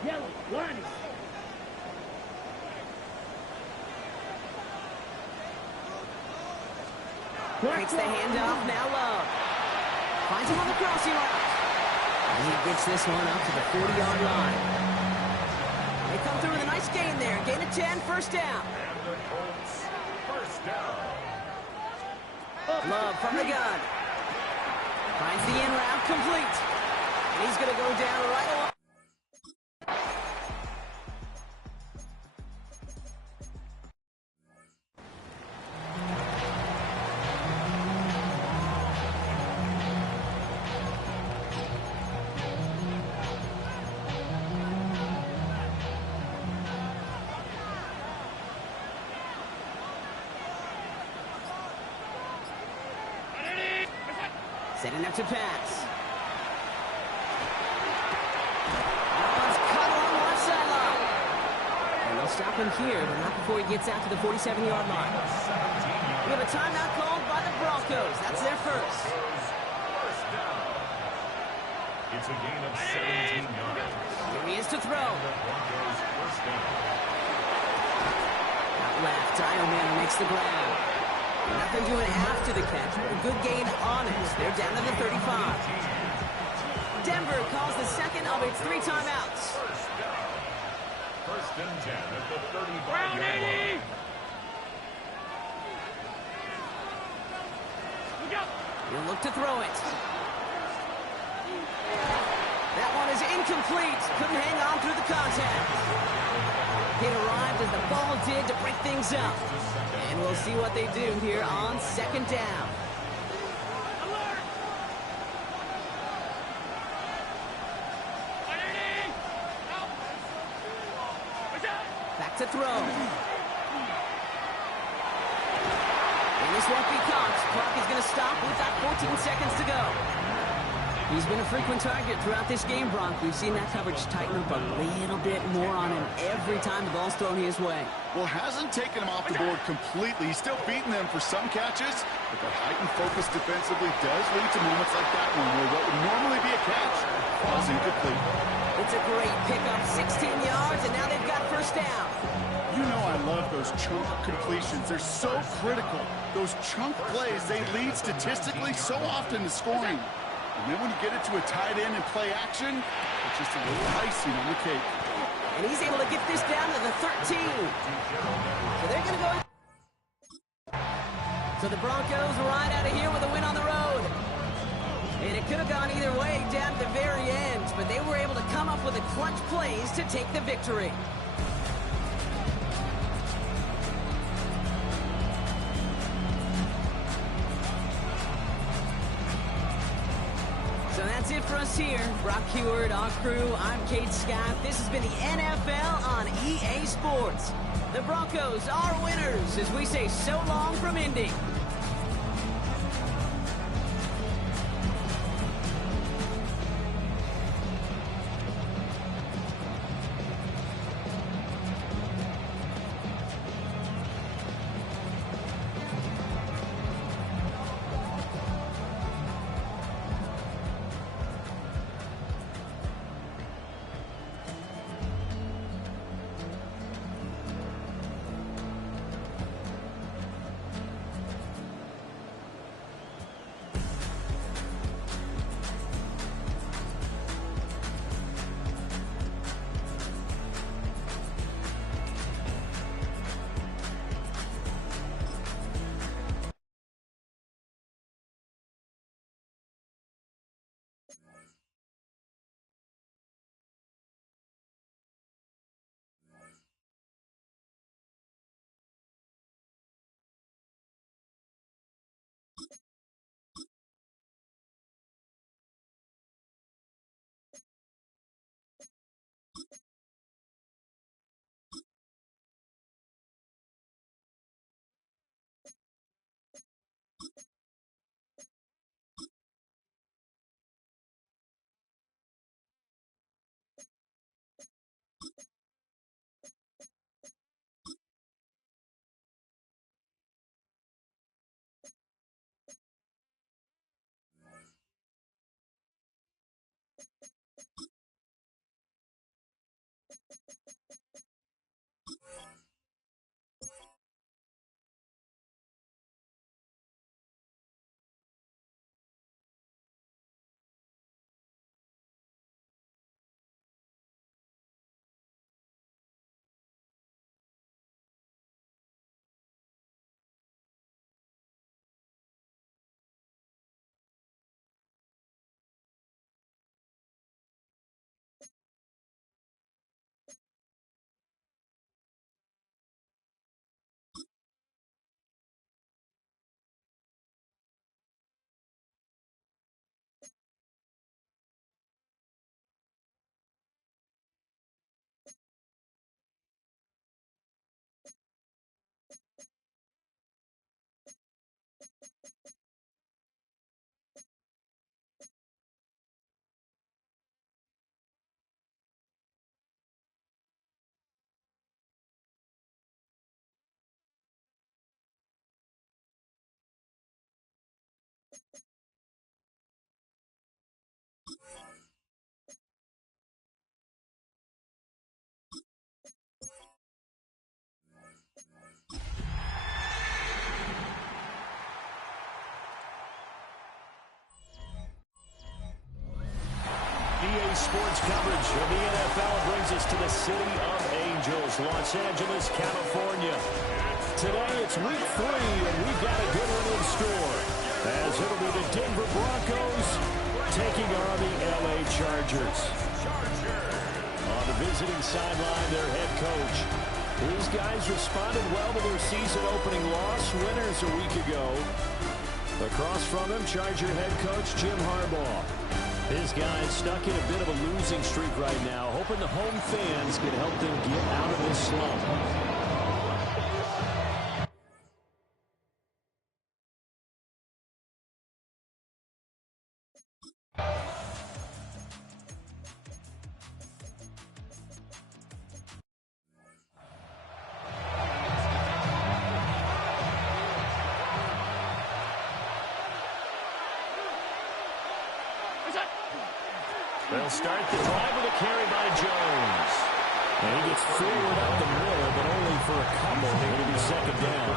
Yellow, line. Breaks the handoff, now Love. Finds him on the crossing route. And he gets this one up to the 40-yard line. They come through with a nice gain there. Gain of 10, 1st down. And the Colts, 1st down. Love from the gun. Finds the in route complete. And he's going to go down right along. Setting up to pass. That one's cut along the left sideline. And they'll stop him here, but not before he gets out to the 47-yard line. We have a timeout called by the Broncos. That's their first. First down. It's a gain of 17 yards. Here he is to throw. The Broncos, 1st down. Out left, Diomano makes the grab. Nothing doing after the catch, but a good gain on it. They're down to the 35. Denver calls the 2nd of its 3 timeouts. First down. 1st and 10 at the 35-yard line. He'll look to throw it. That one is incomplete. Couldn't hang on through the contact. It arrived as the ball did to break things up. And we'll see what they do here on 2nd down. Back to throw. And this won't be caught. Clock is going to stop with that 14 seconds to go. He's been a frequent target throughout this game, Brock. We've seen that coverage tighten up a little bit more on him every time the ball's thrown his way. Well, hasn't taken him off the board completely. He's still beating them for some catches, but that heightened focus defensively does lead to moments like that one where what would normally be a catch falls incomplete. It's a great pickup, 16 yards, and now they've got first down. You know I love those chunk completions. They're so critical. Those chunk plays, they lead statistically so often to scoring. And then when you get it to a tight end and play action, it's just a little icing on the cake. And he's able to get this down to the 13. So they're going to go. So the Broncos ride out of here with a win on the road. And it could have gone either way down to the very end, but they were able to come up with the clutch plays to take the victory. So that's it for us here. Brock Heward, our crew, I'm Kate Scott. This has been the NFL on EA Sports. The Broncos are winners as we say so long from Indy. EA Sports coverage of the NFL brings us to the City of Angels, Los Angeles, California. Today it's week 3, and we've got a good one in store, as it'll be the Denver Broncos taking on the LA Chargers. On the visiting sideline, their head coach. These guys responded well to their season-opening loss, winners a week ago. Across from him, Charger head coach Jim Harbaugh. His guys stuck in a bit of a losing streak right now, hoping the home fans can help them get out of this slump. They'll start the drive with a carry by Jones. And he gets forward up the middle, but only for a couple. It'll be second down.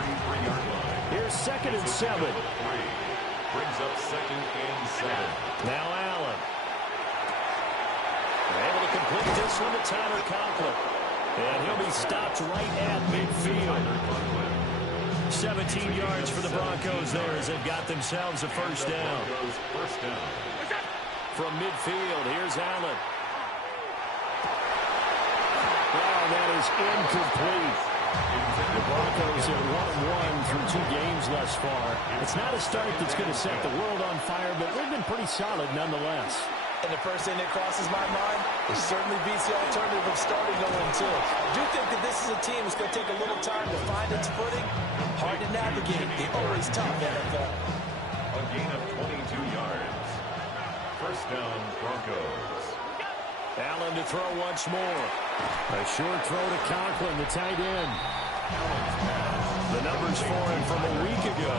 Here's 2nd and 7. Brings up 2nd and 7. Now Allen. They're able to complete this one to Tyler Conklin. And he'll be stopped right at midfield. 17 yards for the Broncos there as they've got themselves a first down. From midfield, here's Allen. Wow, that is incomplete. The Broncos are 1-1 through 2 games thus far. It's not a start that's going to set the world on fire, but they've been pretty solid nonetheless. And the first thing that crosses my mind, it certainly beats the alternative of starting 0-2. I do think that this is a team that's going to take a little time to find its footing. Hard to navigate. The always tough NFL. A gain of 22 yards. First down, Broncos. Allen to throw once more. A short throw to Conklin, the tight end. The numbers for him from a week ago,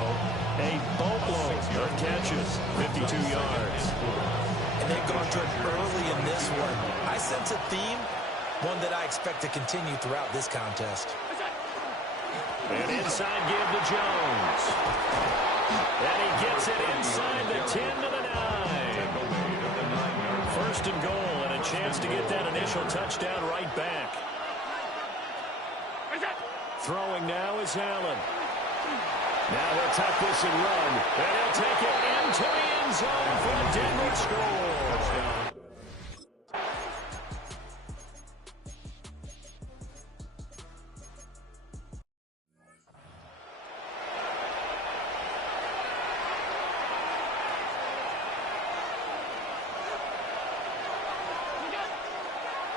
a boatload of catches, 52 yards. And they've gone to it early in this one. I sense a theme, one that I expect to continue throughout this contest. And inside give to Jones. And he gets it inside the 10 to the 9. First and goal, and a chance to get that initial touchdown right back. Throwing now is Allen. Now he'll tuck this and run. And he'll take it into the end zone for a Denver score.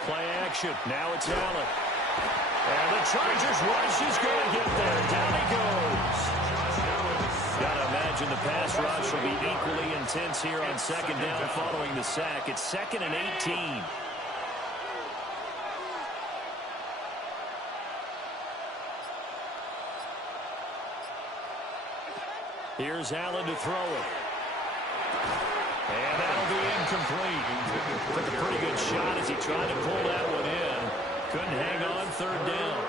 Play action. Now it's Allen. And the Chargers rush is going to get there. Down he goes. Got to imagine the pass rush will be equally intense here on second down following the sack. It's 2nd and 18. Here's Allen to throw it. And that'll be incomplete. Took a pretty good shot as he tried to pull that one in. Couldn't hang on, third down.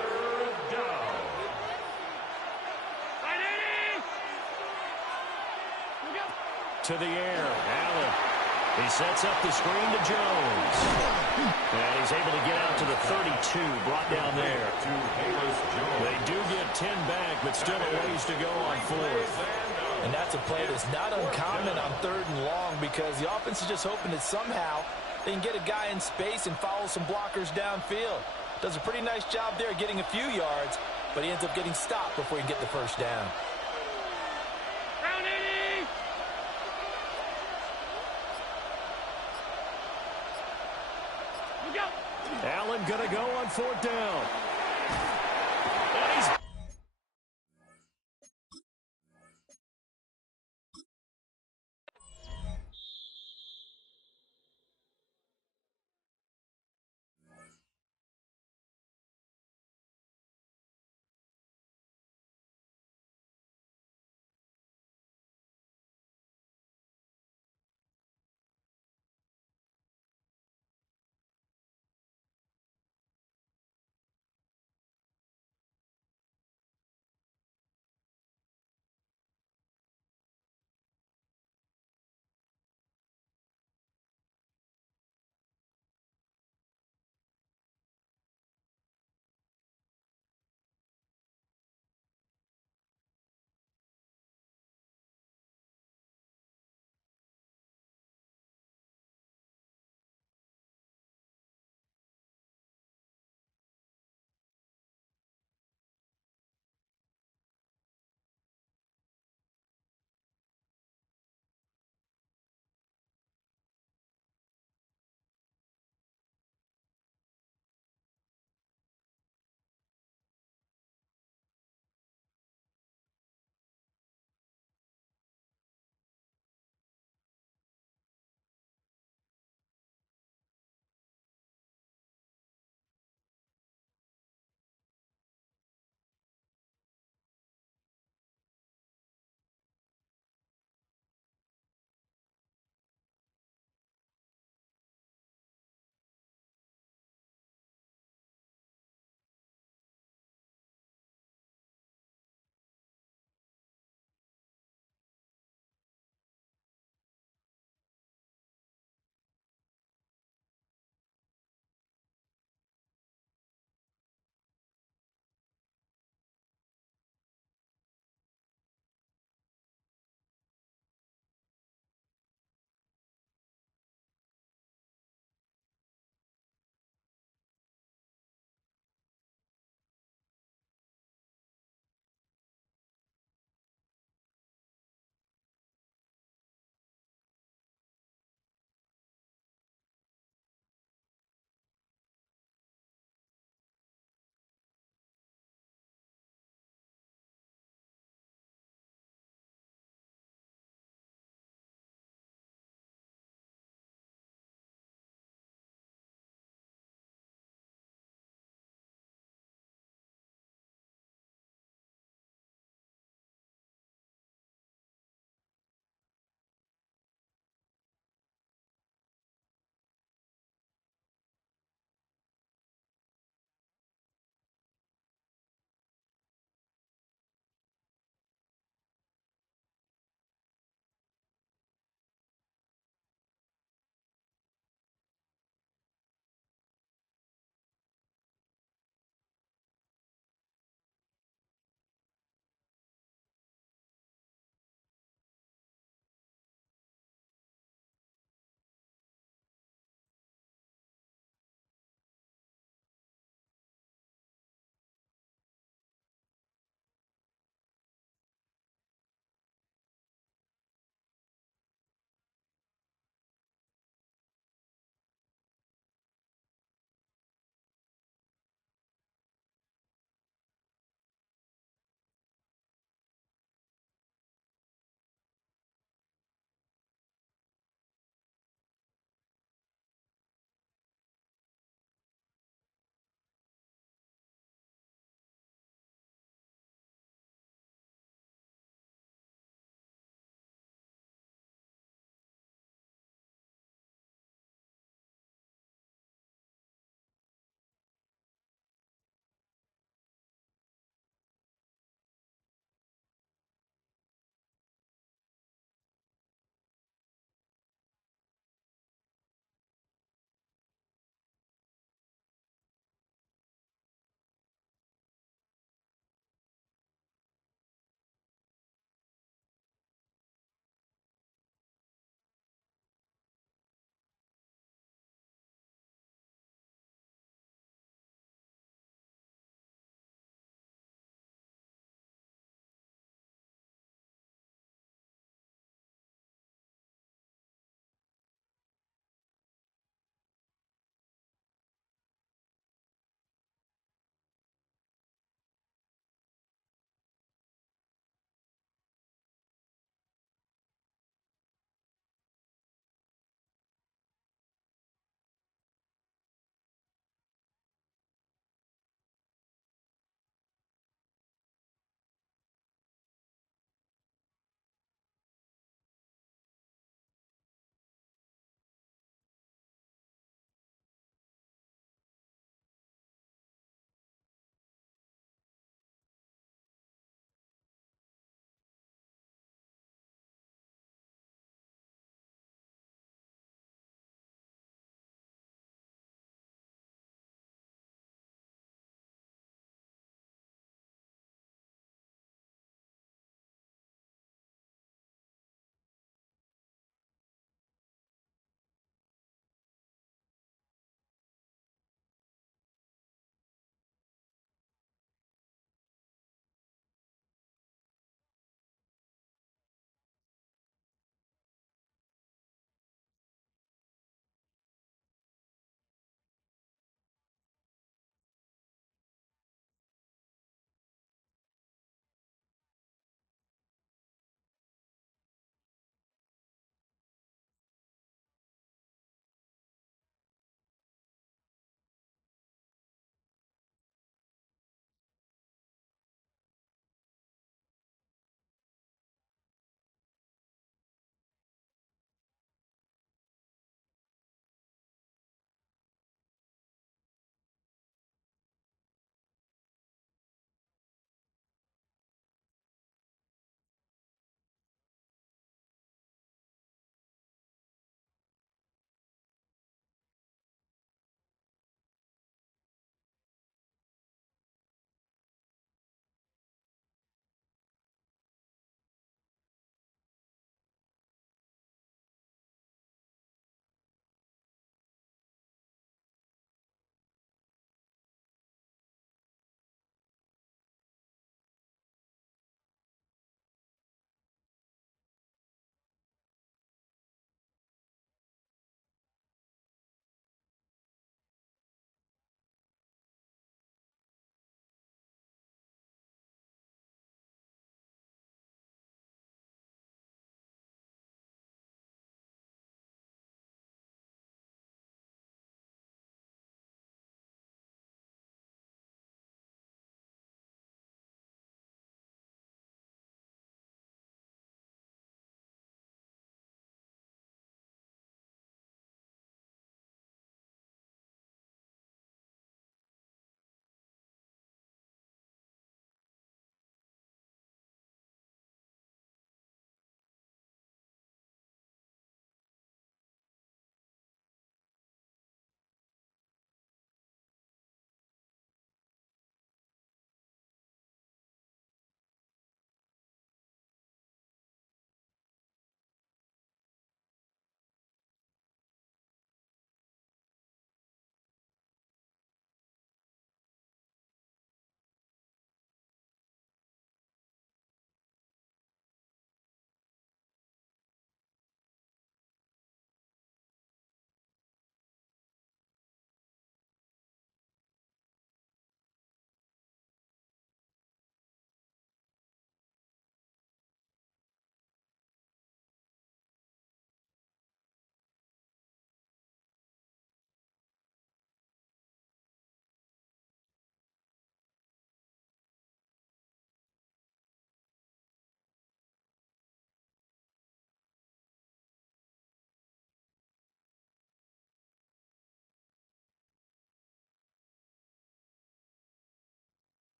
To the air, Allen. He sets up the screen to Jones. And he's able to get out to the 32, brought down there. They do get 10 back, but still a ways to go on 4th. And that's a play that's not uncommon on 3rd and long because the offense is just hoping that somehow they can get a guy in space and follow some blockers downfield. Does a pretty nice job there getting a few yards, but he ends up getting stopped before he can get the first down. Allen going to go on 4th down.